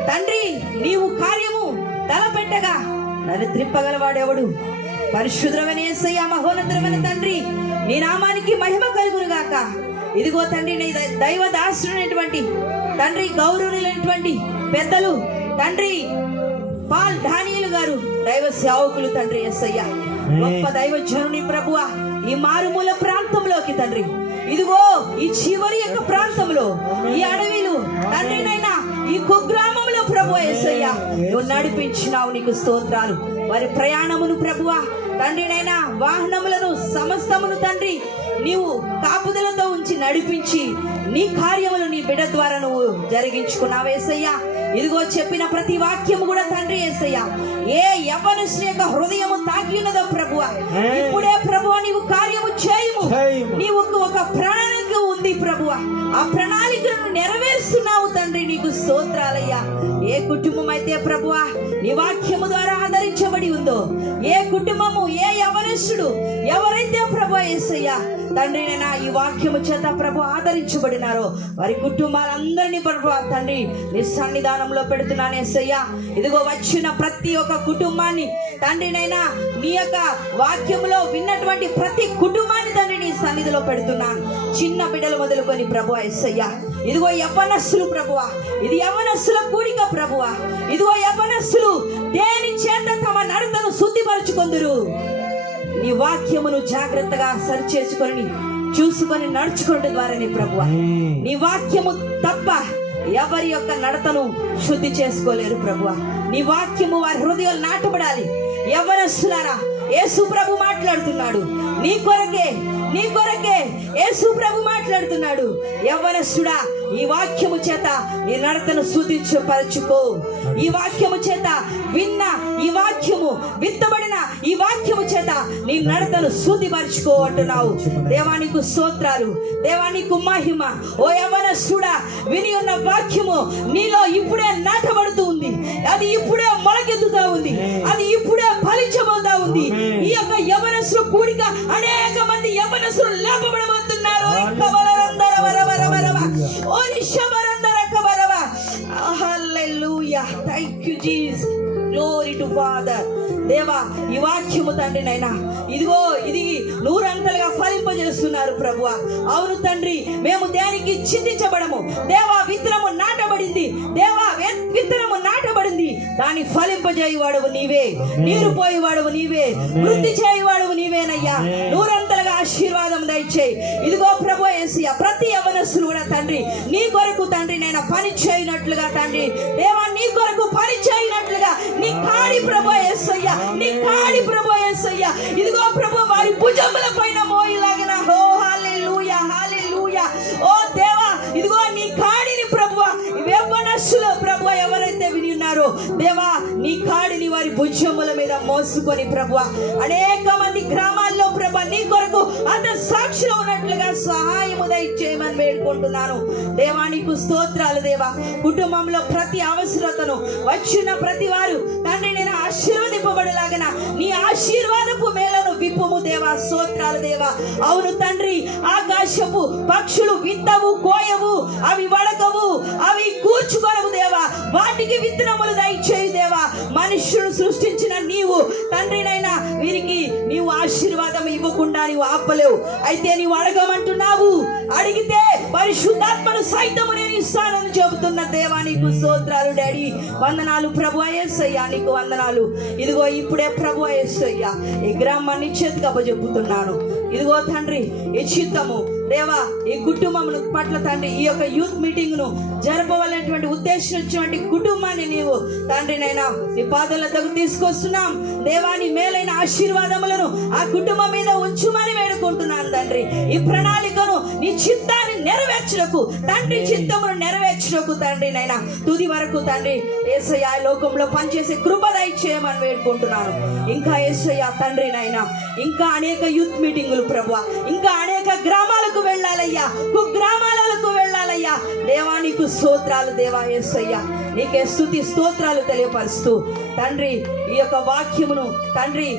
తండ్రి. నీవు కార్యము తలపెట్టగా నన్ను త్రిప్పగలవాడెవడు? పరిశుద్ధమైన యేసయ్య, మహోన్నతమైన తండ్రి, నీ నామానికి మహిమ కలుగును గాక. ఇదిగో తండ్రి, నీ దైవ దాసుడైనటువంటి తండ్రి, గౌరవులైనటువంటి పెద్దలు తండ్రి పాల్ డానియేలు గారు, దైవ సేవకులు తండ్రి యేసయ్య, గొప్ప దైవజనుని ప్రభువా, ఈ మారుమూల ప్రాంతంలోకి తండ్రి, ఇదిగో ఈ చివరి యొక్క ప్రాంతంలో, ఈ అడవిలు తండ్రి నైనా ఈ కుగ్రామంలో ప్రభు యేసయ్య నువ్వు నడిపించినావు, నీకు స్తోత్రాలు. వారి ప్రయాణమును ప్రభువా తండ్రి నైనా వాహనములను సమస్తమును తండ్రి నీవు కాపుదలతో ఉంచి నడిపించి నీ కార్యములు నీ బిడ్డ ద్వారా నువ్వు జరిగించుకున్నావు యేసయ్య. ఇదిగో చెప్పిన ప్రతి వాక్యము కూడా తండ్రి యేసయ్య ఏ యవ్వనస్తుని యొక్క హృదయము తాకి ఉన్నదో ప్రభువా, ఇప్పుడే ప్రభువా నీవు కార్యము చేయము. నీవు ఒక ప్రణాళిక ఉంది ప్రభువా, ఆ ప్రణాళికను నెరవేరుస్తున్నావు తండ్రి, నీకు స్తోత్రాలయ్యా. ఏ కుటుంబం అయితే ప్రభువా నీ వాక్యము ద్వారా ఆదరించబడి ఉందో, ఏ కుటుంబము, ఏ యవ్వనస్తుడు ఎవరైతే ప్రభువా యేసయ్య తండ్రి నైనా ఈ వాక్యము చేత ప్రభు ఆదరించబడినారో వారి కుటుంబాలందరినీ ప్రభు తండ్రి నీ సన్నిధానంలో పెడుతున్నాను యేసయ్య. ఇదిగో వచ్చిన ప్రతి ఒక్క కుటుంబాన్ని తండ్రి నైనా నీ యొక్క వాక్యములో విన్నటువంటి ప్రతి కుటుంబాన్ని తండ్రి నీ సన్నిధిలో పెడుతున్నాను. చిన్న బిడ్డలు మొదలుకొని ప్రభు యేసయ్య, ఇదిగో యవ్వనస్తులు ప్రభువా, ఇది యవ్వనస్తుల కూడిక ప్రభువా, ఇదిగో యవ్వనస్తులు దేని చేత తమ నడతను శుద్ధిపరచుకొందురు. నీ వాక్యమును జాగ్రత్తగా సరిచేసుకొని చూసుకొని నడుచుకోవడం ద్వారానే ప్రభువా నీ వాక్యము తప్ప ఎవరి యొక్క నడతను శుద్ధి చేసుకోలేరు ప్రభువా. నీ వాక్యము వారి హృదయాలు నాటబడాలి. యవ్వనస్తులారా, యేసు ప్రభు మాట్లాడుతున్నాడు, నీ కొరకే యేసు ప్రభు మాట్లాడుతున్నాడు. యవ్వనస్తుడా, ఈ వాక్యము చేత నీ నడతను శుద్ధిపరచుకో. ఈ వాక్యము చేత విన్న ఈ వాక్యము, విత్తబడిన ఈ వాక్యము చేత నీ నడతను శుద్ధిపరచుకో అంటున్నావు. దేవానికి స్తోత్రాలు, దేవానికి మహిమ. ఓ యవ్వనస్తుడా, విని ఉన్న వాక్యము నీలో ఇప్పుడే నాటబడుతూ ఉంది, అది ఇప్పుడే మొలకెత్తుతా ఉంది, అది ఇప్పుడే ఫలించబోతా ఉంది. ఈ యొక్క యవ్వనస్తుల కూడిక అనేక మంది యవ్వనస్తులు లేపబడబోతున్నారు. Thank you, Jesus. Glory to Father. దేవా, ఈ వాక్యము తండ్రి నైనా ఇదిగో ఇది నూరంతలుగా ఫలింపజేస్తున్నారు ప్రభువా. అవును తండ్రి, మేము దేనికి చింతించబడము. దేవా, విత్తనము నాటబడింది, దేవా విత్తనము నాటబడింది, దాన్ని ఫలింపజేయువాడవు నీవే, నీరు పోయేవాడవు నీవే, వృద్ధి చేయువాడవు నీవేనయ్యా. నూరంతలుగా ఆశీర్వాదం దయచేయి. ఇదిగో ప్రభు యేసయ్య, ప్రతి యవ్వనస్తులు కూడా తండ్రి నీ కొరకు తండ్రి నేను పని చేయనట్లుగా తండ్రి దేవా, నీ కొరకు పని చేయనట్లుగా నీ కాడి ప్రభు యేసయ్య, నీ కాడి ప్రభు యేసయ్య, ఇదిగో ప్రభు వారి భుజముల పైన మోయిలాగిన. ఓ హల్లెలూయా, హల్లెలూయా. ఓ దేవా, ఇదిగో నీ కాడిని ప్రభువా యవ్వనస్తులు ప్రభువా ఎవరైతే విని ఉన్నారో దేవా, నీ కాడిని వారి భుజముల మీద మోసుకొని ప్రభువా అనేక మంది గ్రామాల్లో ప్రభా నీ కొరకు అంత సాక్షిలో ఉన్నట్లుగా సహాయము దయచేయమని వేడుకుంటున్నాను. దేవా, నీకు స్తోత్రాలు దేవా. కుటుంబంలో ప్రతి అవసరతను వచ్చిన ప్రతి వారు తండ్రి నేను ఆశీర్వదింపబడలాగన నీ ఆశీర్వాదపు మేలను విప్పుము దేవా. స్తోత్రాలు దేవా. అవును తండ్రి, ఆకాశపు పక్షులు విత్తవు, కోయవు, అవి వడకవు, అవి కూర్చుకొనవు దేవా, వాటికి విత్తనములు దయచేయి దేవా. మనుష్యుడు సృష్టించిన నీవు తండ్రినైనా వీరికి నీవు ఆశీర్వాదం ఇవ్వకుండా నీవు ఆపలేవు. అయితే నీవు అడగమంటున్నావు, అడిగితే పరిశుద్ధాత్మను సైతము నేను ఇస్తానని చెబుతున్న దేవా, నీకు స్తోత్రాలు డాడీ. వందనాలు ప్రభు యేసయ్యా, నీకు వందనాలు. ఇదిగో ఇప్పుడే ప్రభు యేసయ్యా ఈ గ్రామాన్ని చేతికి అప్పచెప్పుతున్నాను. ఇదిగో తండ్రి, ఈ చిత్తము దేవా ఈ కుటుంబం పట్ల తండ్రి ఈ యొక్క యూత్ మీటింగ్ ను జరపవాలనేటువంటి ఉద్దేశం వచ్చినటువంటి కుటుంబాన్ని నీవు తండ్రి నైనా నీ పాదాల దగ్గర తీసుకొస్తున్నాం దేవా. నీ మేలైన ఆశీర్వాదములను ఆ కుటుంబం మీద ఉంచుమని వేడుకుంటున్నాను తండ్రి. ఈ ప్రణాళికను నీ చిత్తాన్ని నెరవేర్చుటకు తండ్రి, చిత్తమును నెరవేర్చుటకు తండ్రి నైనా తుది వరకు తండ్రి యేసయ్య లోకంలో పనిచేసే కృప దయచేయమని వేడుకుంటున్నాను. ఇంకా యేసయ్య తండ్రి నైనా ఇంకా అనేక యూత్ మీటింగులు ప్రభువా, ఇంకా అనేక గ్రామాలకు వెళ్ళాలయ్యా, కుగ్రామాలకు వెళ్ళాలయ్యా దేవా. నీకు స్తోత్రాలు దేవా యేసయ్యా, నీకే స్తుతి స్తోత్రాలు తెలియపరుస్తూ తండ్రి ఈ యొక్క వాక్యమును తండ్రి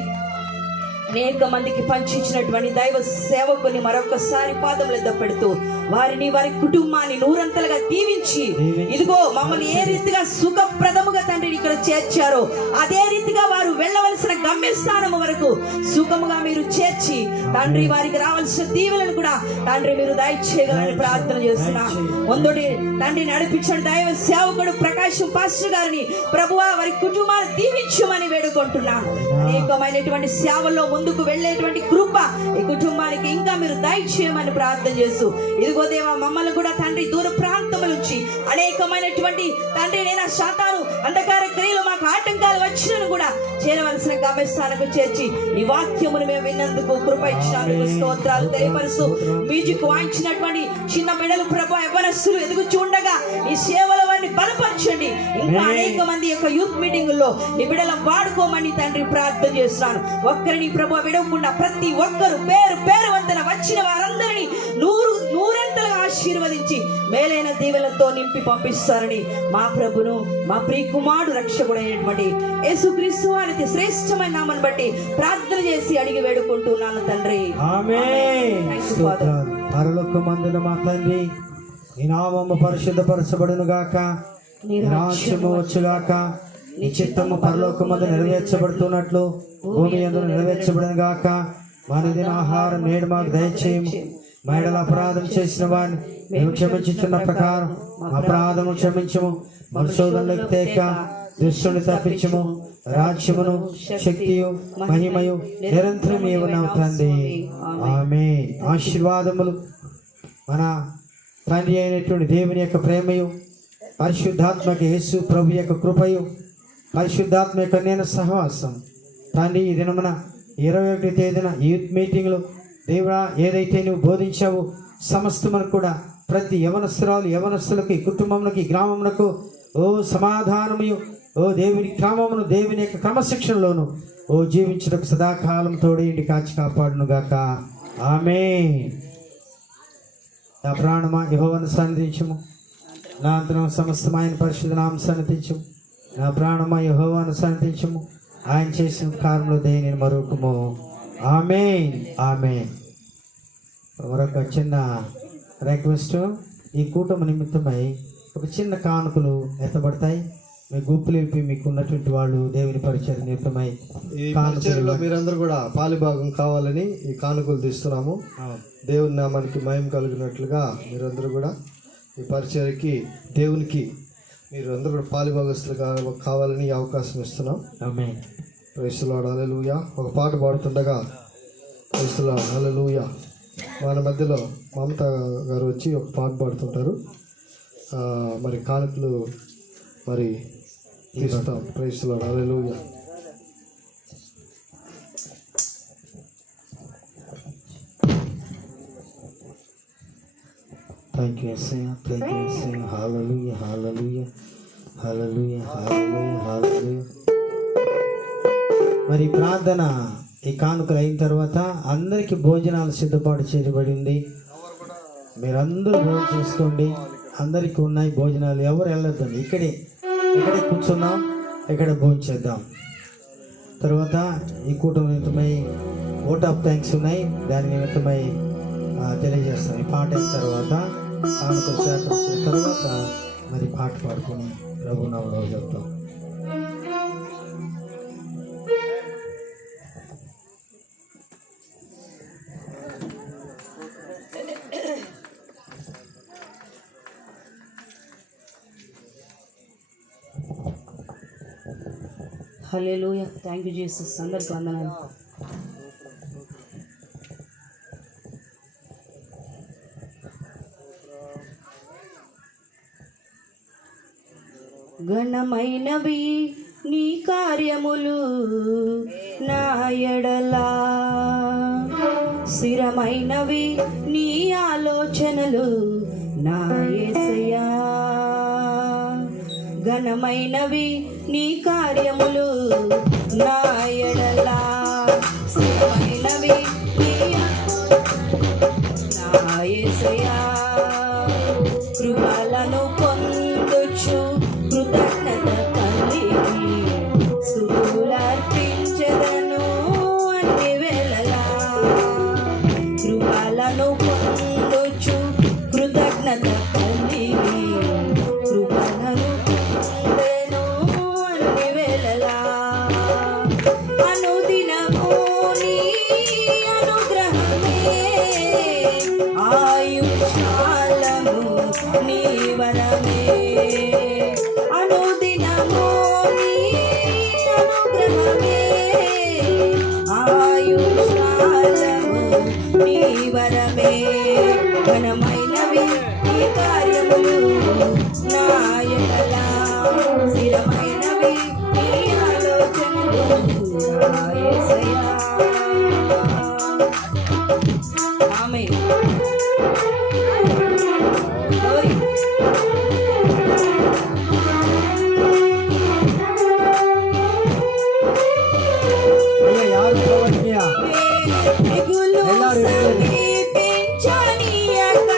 అనేక మందికి పంచించినటువంటి దైవ సేవకుని మరొకసారి పాదముల పెడుతూ వారిని వారి కుటుంబాన్ని నూరంతలుగా దీవించి ఇదిగో మమ్మల్ని ఏ రీతిగా సుఖప్రదముగా తండ్రిని ఇక్కడ చేర్చారో అదే రీతిగా వారు వెళ్ళవలసిన గమ్యస్థానము వరకు సుఖముగా మీరు చేర్చి తండ్రి వారికి రావాల్సిన దీవెలను కూడా తండ్రి మీరు దయచేయగలని ప్రార్థన చేస్తున్నా. ముందుడి తండ్రి నడిపించిన దైవ సేవకుడు ప్రకాశం పాస్టర్ గారిని ప్రభువా వారి కుటుంబాన్ని దీవించమని వేడుకుంటున్నాను. అనేకమైనటువంటి సేవల్లో ముందుకు వెళ్ళేటువంటి కృప ఈ కుటుంబానికి ఇంకా మీరు దయచేయమని ప్రార్థన చేస్తూ ఇదిగో దేవా మమ్మల్ని కూడా తండ్రి దూర ప్రాంతముల నుంచి అనేకమైనటువంటి తండ్రి నేను సాతాను అంధకార క్రియలు మాకు ఆటంకాలు వచ్చినను కూడా చేరవలసిన గమ్యస్థానకు చేర్చి ఈ వాక్యమును మేము విన్నందుకు కృప ఇచ్చినందుకు స్తోత్రాలు తెలియపరుస్తూ మ్యూజిక్ వాయించినటువంటి చిన్న బిడ్డలు ప్రభు యవ్వనస్తులు ఎదుగుచూ ఉండగా ఈ సేవల వారిని బలపరచండి. ఇంకా అనేక మంది యొక్క యూత్ మీటింగుల్లో ఈ బిడ్డలను వాడుకోమని తండ్రి ప్రార్థన చేస్తున్నాను. ఒక్కరిని ప్రభు విడవకుండా ప్రతి ఒక్కరు పేరు పేరు వంతన వచ్చిన వారందరినీ నూరంతలుగా ఆశీర్వదించి మేలైన దీవెలతో నింపి పంపిస్తారని మా ప్రభును మా ప్రియ కుమారుడు రక్షకుడైనటువంటి యేసుక్రీస్తు వారి శ్రేష్టమైన నామను బట్టి ప్రార్థన చేసి అడిగి వేడుకుంటున్నాను తండ్రి. ఆమేన్. స్తోత్రాలు. పరలోకమందున మా తండ్రి నీ నామము పరిశుద్ధపరచబడును గాక, నీ రాజ్యము వచ్చుగాక, నీ చిత్తము పరలోకమందు నెరవేర్చబడుతున్నట్లు భూమి యందు నెరవేర్చబడును గాక. మన దిన ఆహారం నేడు మాకు దయచేయము. మా యెడల అపరాధం చేసిన వారిని మేము క్షమించుచున్న ప్రకారం మా అపరాధము క్షమించము. మన శోధనలకు తేక దుష్టుని తప్పించము. రాజ్యమును శక్తియు మహిమయు నిరంతరం ఏమన్నావు తండ్రి. ఆమేన్. ఆశీర్వాదములు మన తండ్రి అయినటువంటి దేవుని యొక్క ప్రేమయు పరిశుద్ధాత్మక యేసు ప్రభు యొక్క కృపయు పరిశుద్ధాత్మ యొక్క నేను సహవాసం తండ్రి ఈ దినమున 21వ తేదీన యూత్ మీటింగ్లో దేవుడా ఏదైతే నువ్వు బోధించావో సమస్తమును కూడా ప్రతి యవనస్తులకి కుటుంబములకి గ్రామమునకు ఓ సమాధానము ఓ దేవుని క్రమమును దేవుని యొక్క క్రమశిక్షణలోను ఓ జీవించడానికి సదాకాలం తోడేంటి కాచి కాపాడును గాక. ఆమేన్. నా ప్రాణమా యెహోవాను సన్నిధించుము, నా అంతరంగ సమస్తమైన పరిశుద్ధ నామమును సన్నిధించుము. నా ప్రాణమా యెహోవాను సన్నిధించుము, ఆయన చేసిన కార్యములో దేనిని మరొకము. ఆమేన్. ఆమేన్. మరొక చిన్న రిక్వెస్ట్, ఈ కూటమి నిమిత్తమై ఒక చిన్న కానుకలు ఎత్తబడతాయి. మీ గుంపులేపి మీకు ఉన్నటువంటి వాళ్ళు దేవుని పరిచయం నిమిత్తమై ఈ పరిచయంలో మీరందరూ కూడా పాలిభాగం కావాలని ఈ కానుకలు తీస్తున్నాము. దేవుని నామానికి మహిమ కలిగినట్లుగా మీరందరూ కూడా ఈ పరిచయకి దేవునికి మీరు అందరూ కూడా పాలిభాగస్తులు కావాలని ఈ అవకాశం ఇస్తున్నాం. Amen. Praise the Lord. Hallelujah. ఒక పాట పాడుతుండగా ప్రైజ్ ది లార్డ్. హల్లెలూయా. మన మధ్యలో మమత గారు వచ్చి ఒక పాట పాడుతుంటారు. మరి కానుకలు మరి తీస్తాం. Praise the Lord. Hallelujah. Thank you యేసయ్యా. థ్యాంక్ యూ యేసయ్యా. Hallelujah. Hallelujah. Hallelujah. Hallelujah. Hallelujah. మరి ప్రార్థన ఈ కానుకలు అయిన తర్వాత అందరికీ భోజనాలు సిద్ధపాటు చేయబడింది. మీరందరూ భోజనం చేసుకోండి. అందరికీ ఉన్నాయి భోజనాలు. ఎవరు వెళ్ళొద్దండి. ఇక్కడే కూర్చున్నాం, ఇక్కడ భోజనం చేద్దాం. తర్వాత ఈ కూటమి నిమిత్తమై ఓట్ ఆఫ్ థ్యాంక్స్ ఉన్నాయి, దాని నిమిత్తమై తెలియజేస్తాం. ఈ పాట అయిన తర్వాత కానుకలు సేకరించిన తర్వాత మరి పాట పాడుకొని ప్రభు నామములో చెప్తాం. హల్లెలూయా. Thank you Jesus. అందరికీ వందనాలు. ఘనమైనవి నీ కార్యములు నా ఎడలా, స్థిరమైనవి నీ ఆలోచనలు నా యేసయ్యా. ఘనమైనవి నీ కార్యములు నా ఎడలా, స్థిరమైనవి నీ నా యేసయ్యా. కృపలను పొందుచు కృతజ్ఞత కలిగి స్తుతులర్పించెదను అన్ని వేళ పొందుచు కృతజ్ఞత కలిగి కృపణను పొందెను అన్ని వేళలా. అనుదినము నీ అనుగ్రహమే ఆయుష్కాలము నీ వరమే. అనుదినము నీ అనుగ్రహమే ఆయుష్కాలము నీ వరమే. ఘనమైనవి నీ కార్యములు నా ఎడల, స్థిరమైనవి నీ ఆలోచనలు నా యేసయ్యా. ఆమేన్. Glory. అయ్యా యారు ప్రవక్తయ్యా తెగులు సమీపించనీయక,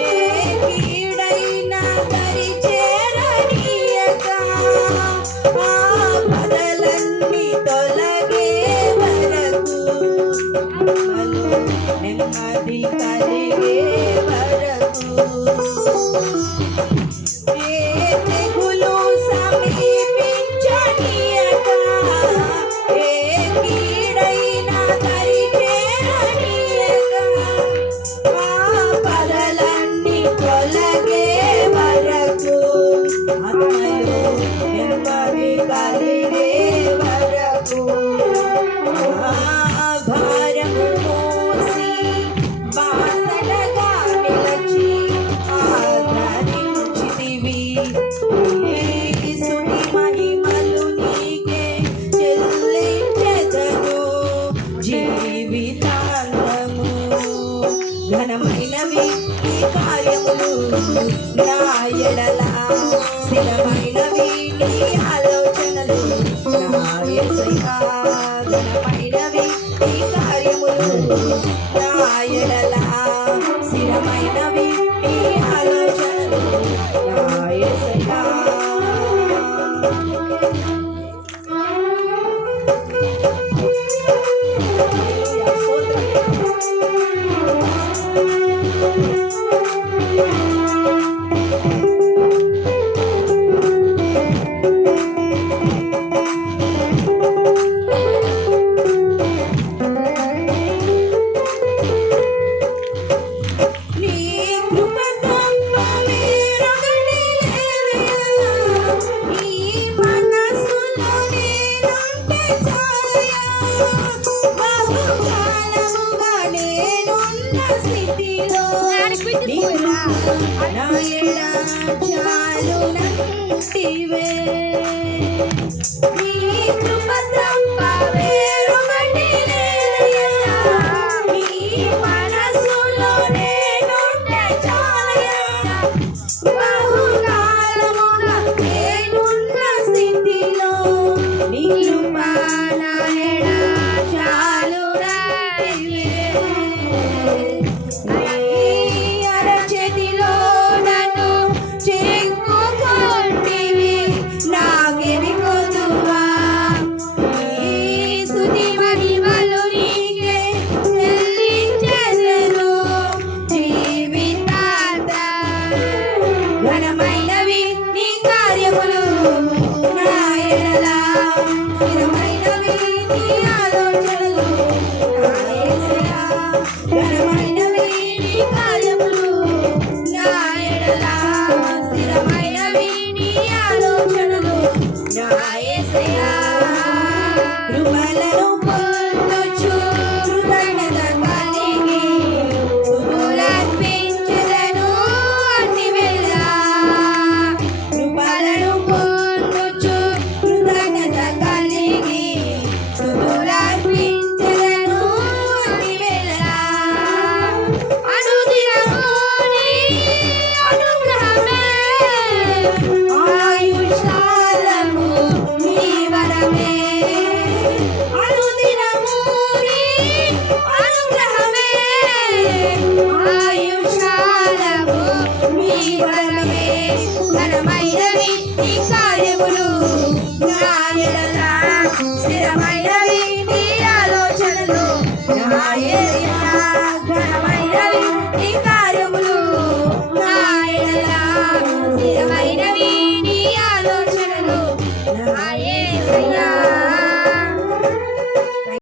ఏ కీడైనా దరి చేరనీయక, ఆపదలన్నీ తొలగే వరకు, ఆత్మలో నెమ్మది కలిగే వరకు. ఏ తెగులు సమీపించనీయక, ఏ కీడైనా దరి చేరనీయక, ఆపదలన్నీ తొలగే వరకు, ఆత్మలో నెమ్మది కలిగే వరకు. భారము మోసి బాసటగా నిలచి ఆదరించితివి. యేసుని మహిమలు నీకే చెల్లించెదను జీవితాంతము. ఘనమైనవి నీ కార్యములు నా ఎడల, స్థిరమైనవి నీ ఆలోచనలు నా యేసయ్యా. ఘనమైనవి నీ కార్యములు నా ఎడల, స్థిరమైనవి నీ ఆలోచనలు నా యేసయ్యా. హల్లెలూయా, స్తోత్రం. నీ కృప తప్ప వేరొకటి లేదయ్యా. నీ మనసులో నేనుంటే చాలయ్యా. బహుకాలముగా నేనున్న స్థితిలో నీ కృప నా ఎడ చాలునంటివే.